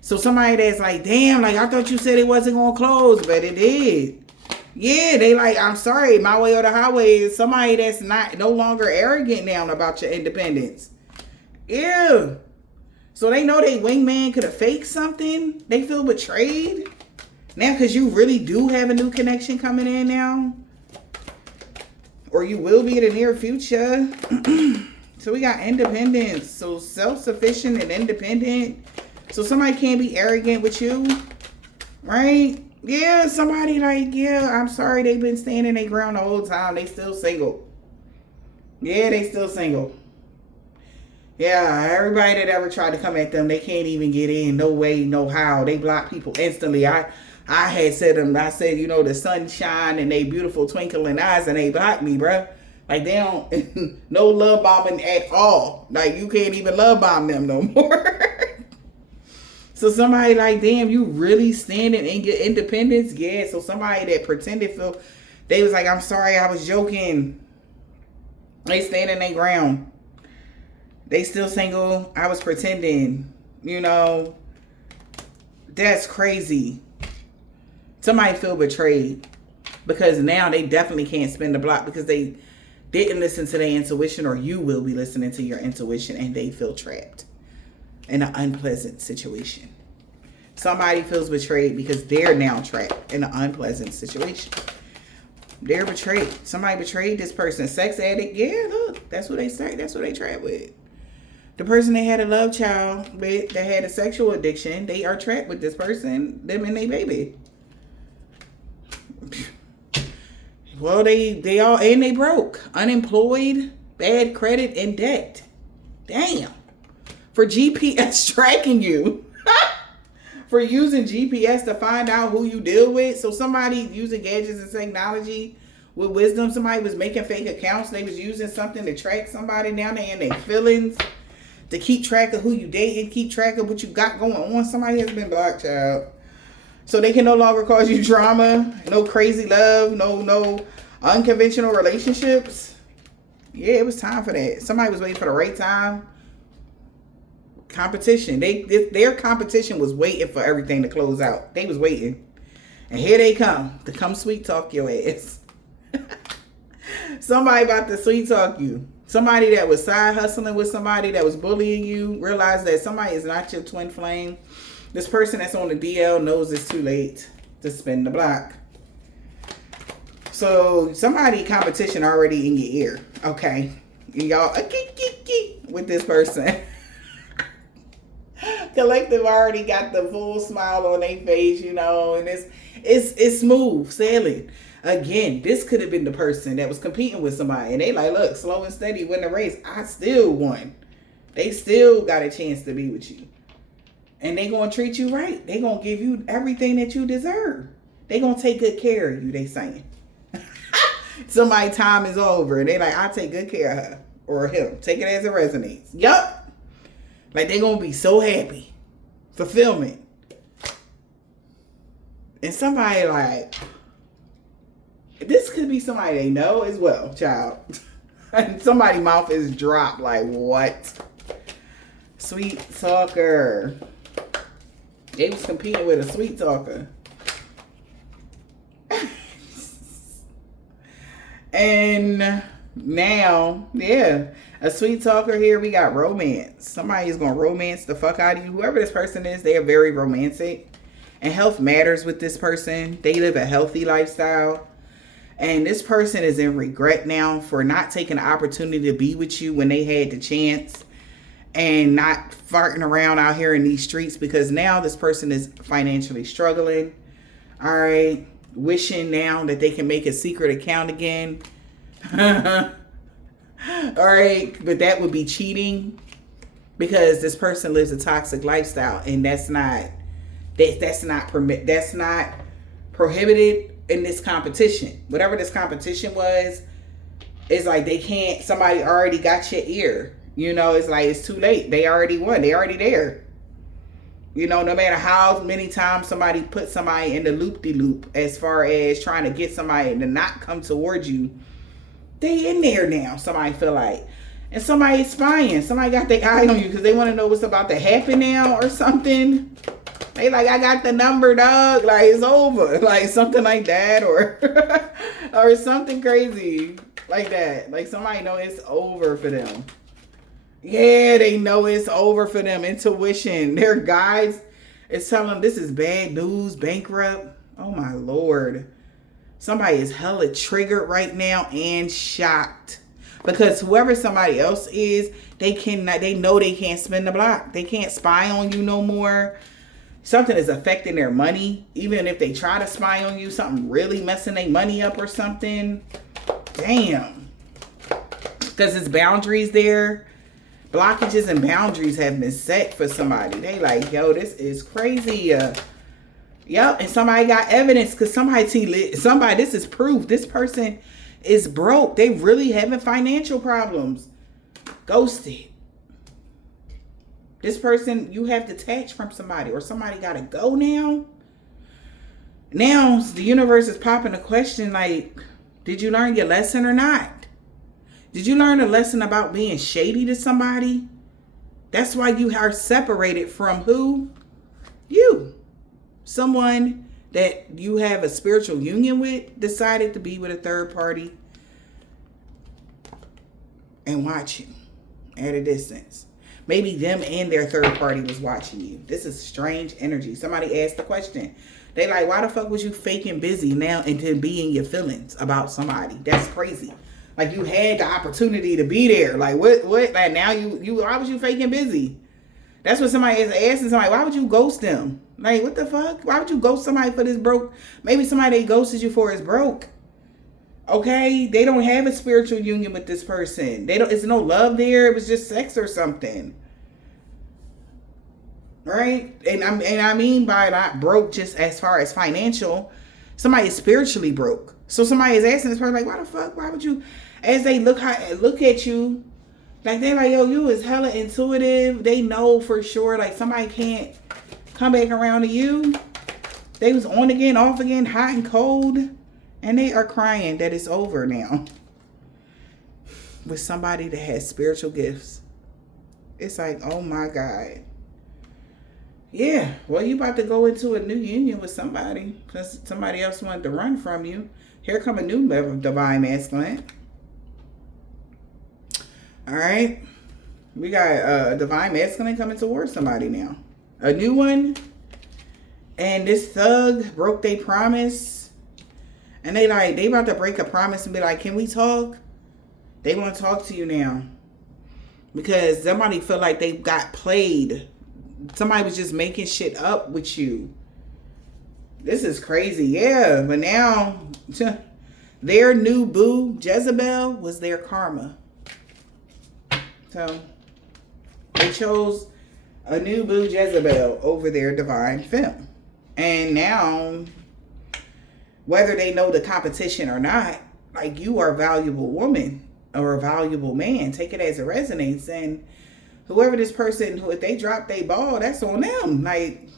So somebody that's like, damn, like I thought you said it wasn't going to close, but it did. Yeah, they like, I'm sorry, my way or the highway is somebody that's no longer arrogant now about your independence. Yeah. So they know they wingman could have faked something. They feel betrayed. Now, because you really do have a new connection coming in now. Or you will be in the near future. So we got independence. So self-sufficient and independent. So somebody can't be arrogant with you. Right? Yeah, somebody like, yeah, I'm sorry they've been standing their ground the whole time. They still single. Yeah, they still single. Yeah, everybody that ever tried to come at them, they can't even get in. No way, no how. They block people instantly. I had said them, I said, you know, the sunshine and they beautiful twinkling eyes and they blocked me, bruh. Like they don't, no love bombing at all. Like you can't even love bomb them no more. So somebody like, damn, you really standing in your independence? Yeah, so somebody that pretended they was like, I'm sorry, I was joking. They standing their ground. They still single. I was pretending. You know, that's crazy. Somebody feel betrayed because now they definitely can't spin the block because they didn't listen to their intuition, or you will be listening to your intuition and they feel trapped in an unpleasant situation. Somebody feels betrayed because they're now trapped in an unpleasant situation. They're betrayed. Somebody betrayed this person. Sex addict. Yeah, look, that's what they say. That's what they trapped with. The person they had a love child with that had a sexual addiction, they are trapped with this person, them and their baby. Well, they broke. Unemployed, bad credit, and debt. Damn. For GPS tracking you. For using GPS to find out who you deal with. So somebody using gadgets and technology with wisdom. Somebody was making fake accounts. They was using something to track somebody down there in their feelings. To keep track of who you dating. Keep track of what you got going on. Somebody has been blocked, child. So they can no longer cause you drama. No crazy love. No unconventional relationships. Yeah, it was time for that. Somebody was waiting for the right time. Competition. Their competition was waiting for everything to close out. They was waiting. And here they come. To come sweet talk your ass. Somebody about to sweet talk you. Somebody that was side hustling with somebody that was bullying you. Realize that somebody is not your twin flame. This person that's on the DL knows it's too late to spin the block. So somebody competition already in your ear. Okay. Y'all with this person. Collective already got the full smile on their face, you know, and it's smooth sailing. Again, this could have been the person that was competing with somebody, and they like, look, slow and steady win the race. I still won. They still got a chance to be with you. And they gonna treat you right. They gonna give you everything that you deserve. They gonna take good care of you, they saying. Somebody time is over, and they like, I'll take good care of her or him. Take it as it resonates. Yup. Like, they gonna be so happy. Fulfillment. And somebody like, this could be somebody they know as well, child. And somebody's mouth is dropped like, what? Sweet talker. They was competing with a sweet talker. And now, yeah, a sweet talker here. We got romance. Somebody is going to romance the fuck out of you. Whoever this person is, they are very romantic. And health matters with this person. They live a healthy lifestyle. And this person is in regret now for not taking the opportunity to be with you when they had the chance. And not farting around out here in these streets, because now this person is financially struggling. All right. Wishing now that they can make a secret account again. All right. But that would be cheating, because this person lives a toxic lifestyle, and that's not prohibited in this competition. Whatever this competition was, it's like they can't, somebody already got your ear. You know, it's like, it's too late. They already won. They already there. You know, no matter how many times somebody put somebody in the loop-de-loop as far as trying to get somebody to not come towards you, they in there now, somebody feel like. And somebody is spying. Somebody got their eye on you because they want to know what's about to happen now or something. They like, I got the number, dog. Like, it's over. Like, something like that, or or something crazy like that. Like, somebody know it's over for them. Yeah, they know it's over for them. Intuition. Their guides is telling them this is bad news, bankrupt. Oh my Lord. Somebody is hella triggered right now and shocked. Because whoever somebody else is, they know they can't spin the block. They can't spy on you no more. Something is affecting their money. Even if they try to spy on you, something really messing their money up or something. Damn. Because it's boundaries there. Blockages and boundaries have been set for somebody. They like, yo, this is crazy. Yep, and somebody got evidence, because somebody, this is proof. This person is broke. They really having financial problems. Ghosted. This person, you have detached from somebody, or somebody got to go now. Now, the universe is popping a question like, did you learn your lesson or not? Did you learn a lesson about being shady to somebody? That's why you are separated from who? You. Someone that you have a spiritual union with decided to be with a third party and watch you at a distance. Maybe them and their third party was watching you. This is strange energy. Somebody asked the question. They like, why the fuck was you faking busy now into being your feelings about somebody? That's crazy. Like, you had the opportunity to be there. Like, what? Like, now why was you faking busy? That's what somebody is asking somebody. Why would you ghost them? Like, what the fuck? Why would you ghost somebody for this broke? Maybe somebody they ghosted you for is broke. Okay? They don't have a spiritual union with this person. It's no love there. It was just sex or something. Right? And I mean by not broke just as far as financial. Somebody is spiritually broke. So somebody is asking this person, like, why the fuck? Why would you? As they look at you, like, they're like, yo, you is hella intuitive. They know for sure, like, somebody can't come back around to you. They was on again, off again, hot and cold. And they are crying that it's over now. With somebody that has spiritual gifts. It's like, oh my God. Yeah, well, you about to go into a new union with somebody because somebody else wanted to run from you. Here come a new level of divine masculine. All right. We got a divine masculine coming towards somebody now. A new one. And this thug broke their promise. And they about to break a promise and be like, can we talk? They want to talk to you now. Because somebody feel like they got played somebody was just making shit up with you. This is crazy. Yeah, but now their new boo, Jezebel, was their karma. So they chose a new boo, Jezebel, over their divine femme. And now, whether they know the competition or not, like, you are a valuable woman or a valuable man. Take it as it resonates. And whoever this person, if they drop their ball, that's on them. Like,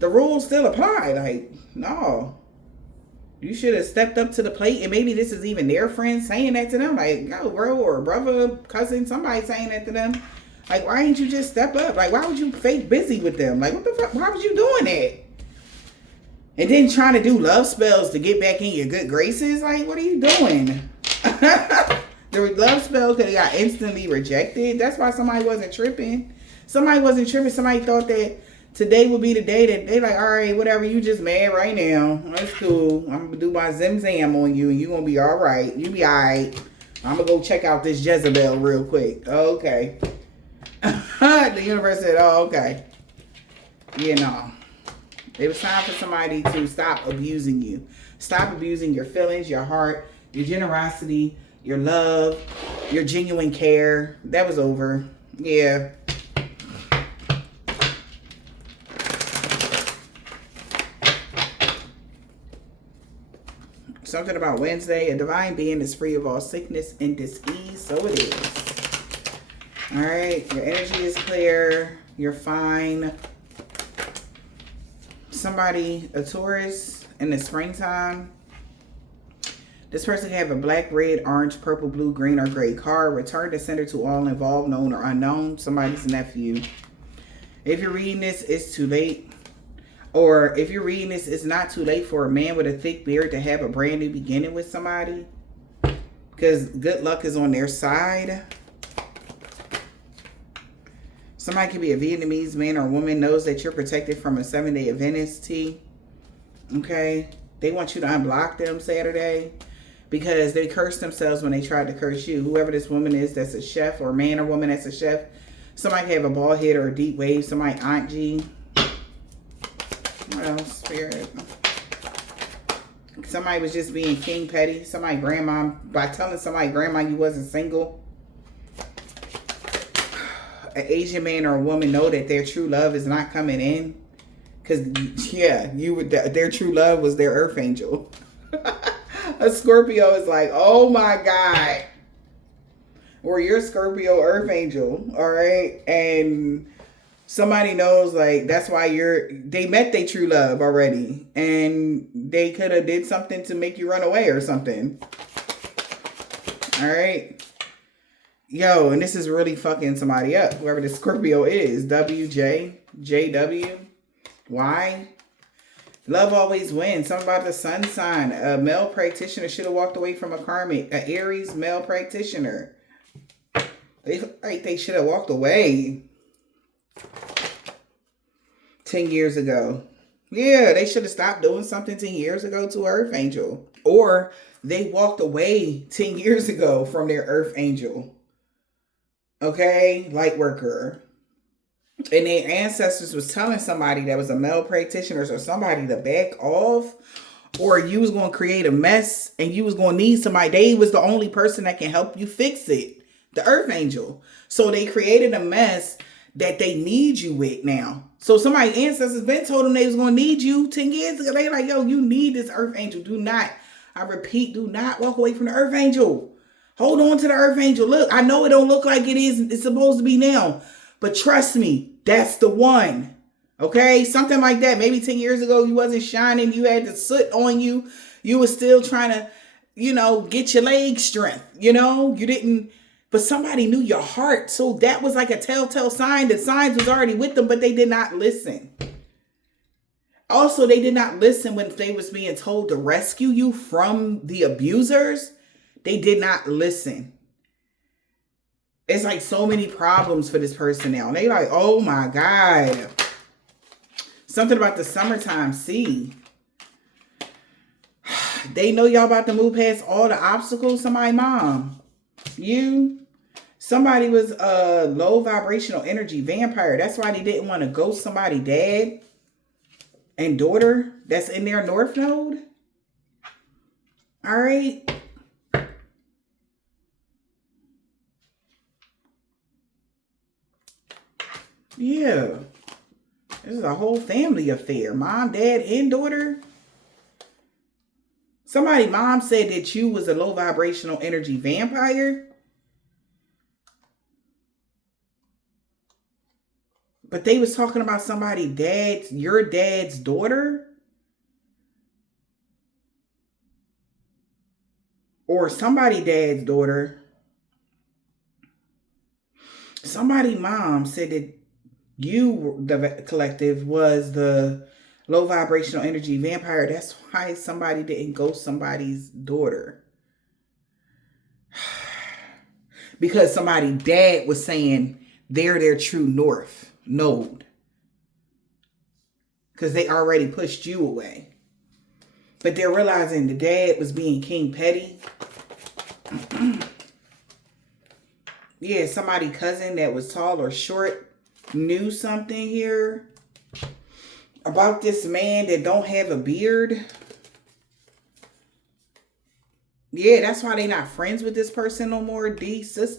the rules still apply. Like, no. You should have stepped up to the plate. And maybe this is even their friend saying that to them. Like, yo, bro, or brother, cousin, somebody saying that to them. Like, why didn't you just step up? Like, why would you fake busy with them? Like, what the fuck? Why was you doing that? And then trying to do love spells to get back in your good graces? Like, what are you doing? The love spells could have got instantly rejected. That's why somebody wasn't tripping. Somebody wasn't tripping. Somebody thought that today would be the day that they like, all right, whatever, you just mad right now. That's cool. I'm going to do my Zim Zam on you and you going to be all right. You be all right. I'm going to go check out this Jezebel real quick. Okay. The universe said, oh, okay. You know. It was time for somebody to stop abusing you. Stop abusing your feelings, your heart, your generosity, your love, your genuine care. That was over. Yeah. Something about Wednesday. A divine being is free of all sickness and disease. So it is. All right. Your energy is clear. You're fine. Somebody, a Taurus in the springtime. This person can have a black, red, orange, purple, blue, green, or gray card. Return the sender to all involved, known or unknown. Somebody's nephew. If you're reading this, it's too late. Or if you're reading this, it's not too late for a man with a thick beard to have a brand new beginning with somebody. Because good luck is on their side. Somebody could be a Vietnamese man or woman, knows that you're protected from a 7-day Adventist. Okay? They want you to unblock them Saturday because they cursed themselves when they tried to curse you. Whoever this woman is that's a chef, or man or woman that's a chef. Somebody could have a bald head or a deep wave. Somebody Aunt G. What else? Spirit. Somebody was just being king petty. Somebody grandma, by telling somebody grandma you wasn't single. An Asian man or a woman know that their true love is not coming in. Because, yeah, their true love was their earth angel. A Scorpio is like, oh my God. Or your Scorpio earth angel, all right? And somebody knows, like, that's why they met their true love already. And they could have did something to make you run away or something. All right? Yo, and this is really fucking somebody up. Whoever the Scorpio is. WJ, JW, Y. Love always wins. Something about the sun sign. A male practitioner should have walked away from a karmic. An Aries male practitioner. They should have walked away 10 years ago. Yeah, they should have stopped doing something 10 years ago to Earth Angel. Or they walked away 10 years ago from their Earth Angel. Okay, light worker. And their ancestors was telling somebody that was a male practitioner or somebody to back off, or you was going to create a mess and you was going to need somebody. They was the only person that can help you fix it. The Earth Angel. So they created a mess that they need you with now. So somebody's ancestors been told them they was going to need you 10 years ago. They like, yo, you need this Earth Angel. Do not, I repeat, do not walk away from the Earth Angel. Hold on to the Earth Angel. Look, I know it don't look like it is. It's supposed to be now. But trust me, that's the one. Okay? Something like that. Maybe 10 years ago, you wasn't shining. You had the soot on you. You were still trying to, get your leg strength. You didn't. But somebody knew your heart. So that was like a telltale sign. The signs was already with them, but they did not listen. Also, they did not listen when they was being told to rescue you from the abusers. They did not listen. It's like so many problems for this person now. And they like, oh my God. Something about the summertime. See, they know y'all about to move past all the obstacles. Somebody, mom, you. Somebody was a low vibrational energy vampire. That's why they didn't want to ghost somebody dad and daughter that's in their north node. All right. Yeah. This is a whole family affair. Mom, dad, and daughter. Somebody mom said that you was a low vibrational energy vampire. But they was talking about somebody dad's, your dad's daughter. Or somebody dad's daughter. Somebody mom said that you, the collective, was the low vibrational energy vampire. That's why somebody didn't ghost somebody's daughter. Because somebody dad was saying they're their true north node. Because they already pushed you away. But they're realizing the dad was being King Petty. Yeah, somebody cousin that was tall or short knew something here about this man that don't have a beard. Yeah, that's why they not friends with this person no more. D sis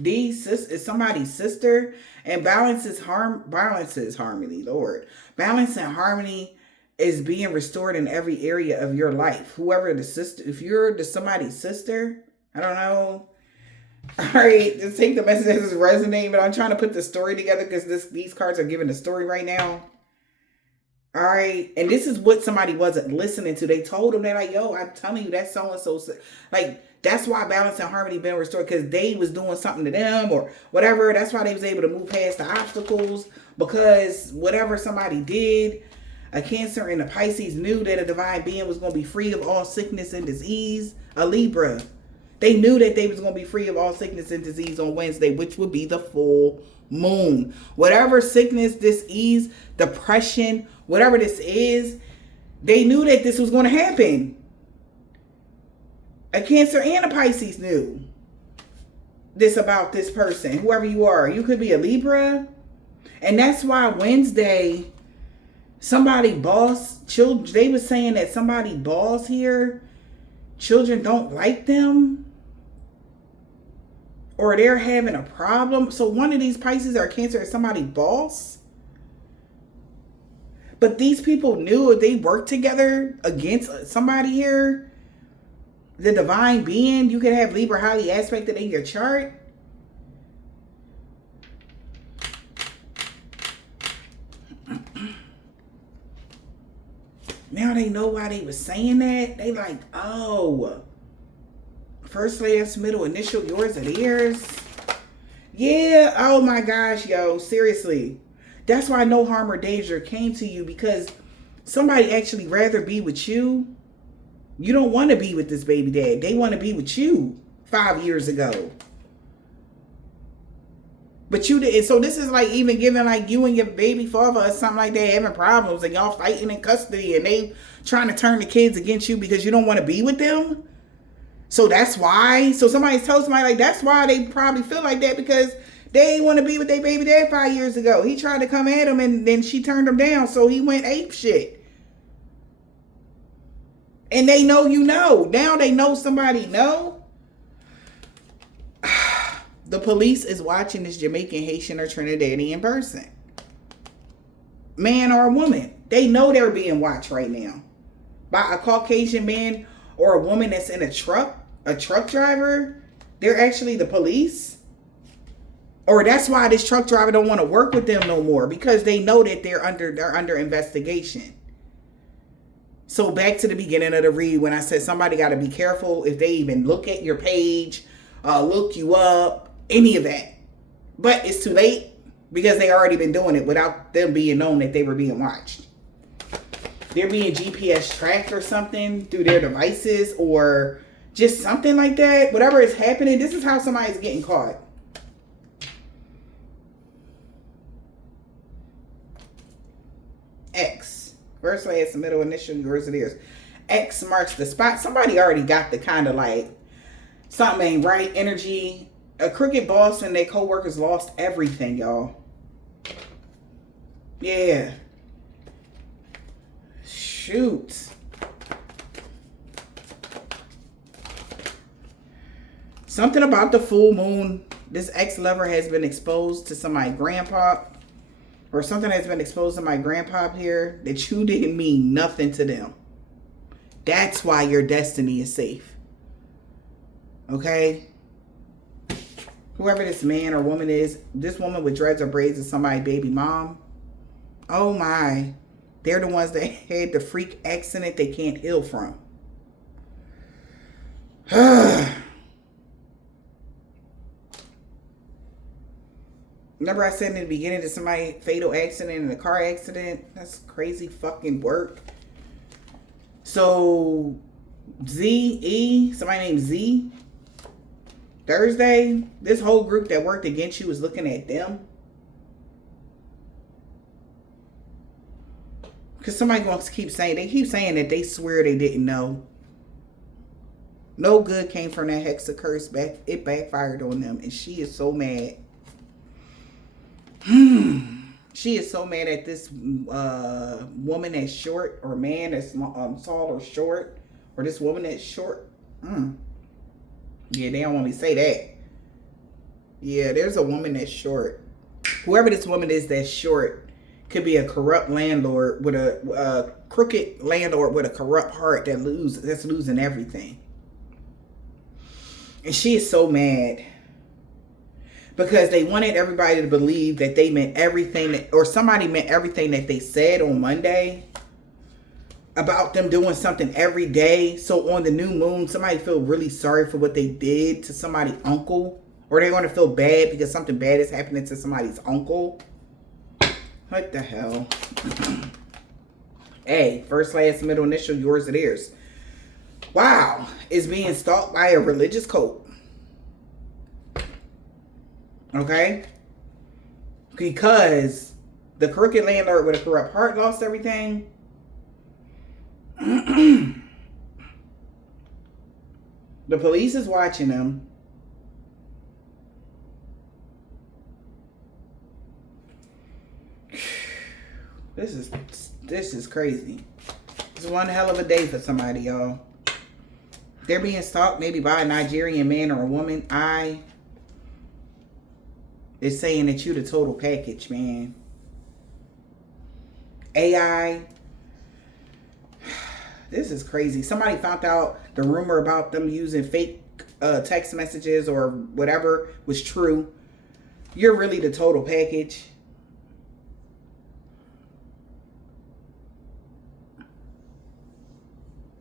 is somebody's sister, and balance is harmony, Lord. Balance and harmony is being restored in every area of your life. Whoever the sister, if you're somebody's sister, I don't know. All right, just take the message as resonating, but I'm trying to put the story together because these cards are giving the story right now. All right, and this is what somebody wasn't listening to. They told them, they're like, yo, I'm telling you, that's so-and-so. Like, that's why balance and harmony been restored, because they was doing something to them or whatever. That's why they was able to move past the obstacles, because whatever somebody did, a Cancer and a Pisces knew that a divine being was going to be free of all sickness and disease. A Libra, they knew that they was going to be free of all sickness and disease on Wednesday, which would be the full moon. Whatever sickness, disease, depression, whatever this is, they knew that this was going to happen. A Cancer and a Pisces knew this about this person, whoever you are. You could be a Libra. And that's why Wednesday, somebody boss children, they were saying that somebody boss here, children don't like them, or they're having a problem. So one of these Pisces or Cancer is somebody boss. But these people knew if they worked together against somebody here, the divine being, you could have Libra highly aspected in your chart. Now they know why they was saying that. They like, oh, first, last, middle, initial, yours or theirs. Yeah, oh my gosh, yo, seriously. That's why no harm or danger came to you, because somebody actually rather be with you. You don't want to be with this baby dad. They want to be with you 5 years ago. But you didn't. So this is like even giving like you and your baby father or something like that having problems and y'all fighting in custody and they trying to turn the kids against you because you don't want to be with them. So that's why. So somebody told somebody like that's why they probably feel like that, because they ain't want to be with their baby dad 5 years ago. He tried to come at him and then she turned him down. So he went ape shit. And they know you know. Now they know somebody know. The police is watching this Jamaican, Haitian, or Trinidadian person. Man or woman. They know they're being watched right now. By a Caucasian man or a woman that's in a truck driver. They're actually the police. Or that's why this truck driver don't want to work with them no more, because they know that they're under investigation. So back to the beginning of the read when I said somebody got to be careful if they even look at your page, look you up, any of that. But it's too late, because they already been doing it without them being known that they were being watched. They're being GPS tracked or something through their devices or just something like that. Whatever is happening, this is how somebody's getting caught. X. First, last, middle, initial, yours or theirs. X marks the spot. Somebody already got the kind of like something ain't right energy. A crooked boss and their co-workers lost everything, y'all. Yeah. Shoot. Something about the full moon. This ex-lover has been exposed to somebody's grandpa. Or something has been exposed to my grandpa here that you didn't mean nothing to them. That's why your destiny is safe. Okay? Whoever this man or woman is, this woman with dreads or braids is somebody's baby mom. Oh my. They're the ones that had the freak accident they can't heal from. Remember I said in the beginning that somebody fatal accident in a car accident? That's crazy fucking work. So Z-E, somebody named Z, Thursday, this whole group that worked against you was looking at them. Because somebody wants to keep saying, they keep saying that they swear they didn't know. No good came from that hexa curse. It backfired on them. And she is so mad. She is so mad at this woman that's short, or man that's tall or short, or this woman that's short. Yeah, they don't want me to say that. Yeah, there's a woman that's short. Whoever this woman is that's short could be a corrupt landlord with a crooked landlord with a corrupt heart that's losing everything. And she is so mad. Because they wanted everybody to believe that they meant everything that, or somebody meant everything that they said on Monday about them doing something every day. So on the new moon, somebody feel really sorry for what they did to somebody's uncle. Or they're going to feel bad because something bad is happening to somebody's uncle. What the hell? A, first, last, middle, initial, yours, and theirs. Wow. Is being stalked by a religious cult. Okay? Because the crooked landlord with a corrupt heart lost everything. The police is watching them. This is crazy. It's one hell of a day for somebody, y'all. They're being stalked maybe by a Nigerian man or a woman. It's saying that you the total package, man. AI. This is crazy. Somebody found out the rumor about them using fake text messages or whatever was true. You're really the total package.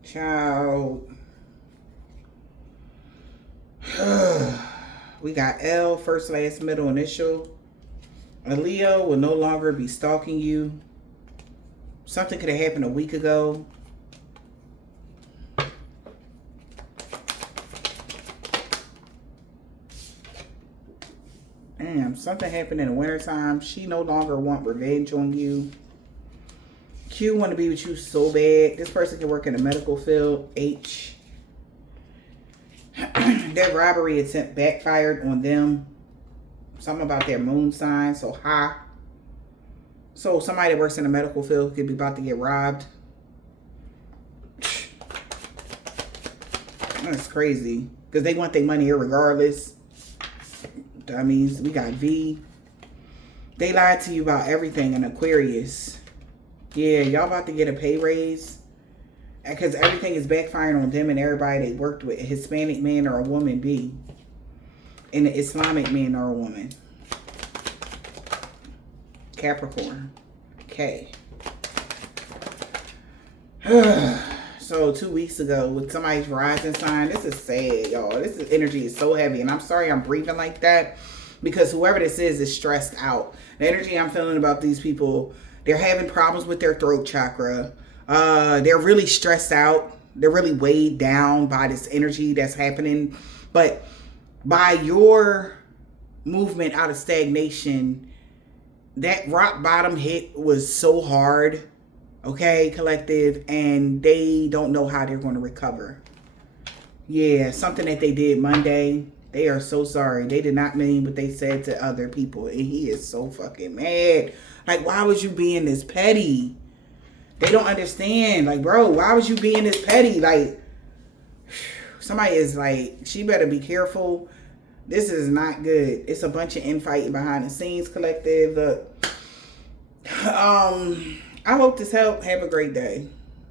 Child. We got L, first, last, middle, initial. A Leo will no longer be stalking you. Something could have happened a week ago. Damn, something happened in the wintertime. She no longer want revenge on you. Q want to be with you so bad. This person can work in the medical field. H. That robbery attempt backfired on them. Something about their moon sign. So high. So somebody that works in the medical field could be about to get robbed. That's crazy. Because they want their money here regardless. Dummies. We got V. They lied to you about everything in Aquarius. Yeah, y'all about to get a pay raise. Because everything is backfiring on them and everybody they worked with. A Hispanic man or a woman, B. And an Islamic man or a woman. Capricorn. K. So 2 weeks ago with somebody's rising sign. This is sad, y'all. Energy is so heavy. And I'm sorry I'm breathing like that. Because whoever this is stressed out. The energy I'm feeling about these people, they're having problems with their throat chakra. They're really stressed out. They're really weighed down by this energy that's happening. But by your movement out of stagnation, that rock bottom hit was so hard. Okay, collective. And they don't know how they're going to recover. Yeah, something that they did Monday They are so sorry. They did not mean what they said to other people. And he is so fucking mad. Like, why was you being this petty? They don't understand. Like, bro, why was you being this petty? Like, somebody is like, she better be careful. This is not good. It's a bunch of infighting behind the scenes, collective. I hope this helped. Have a great day.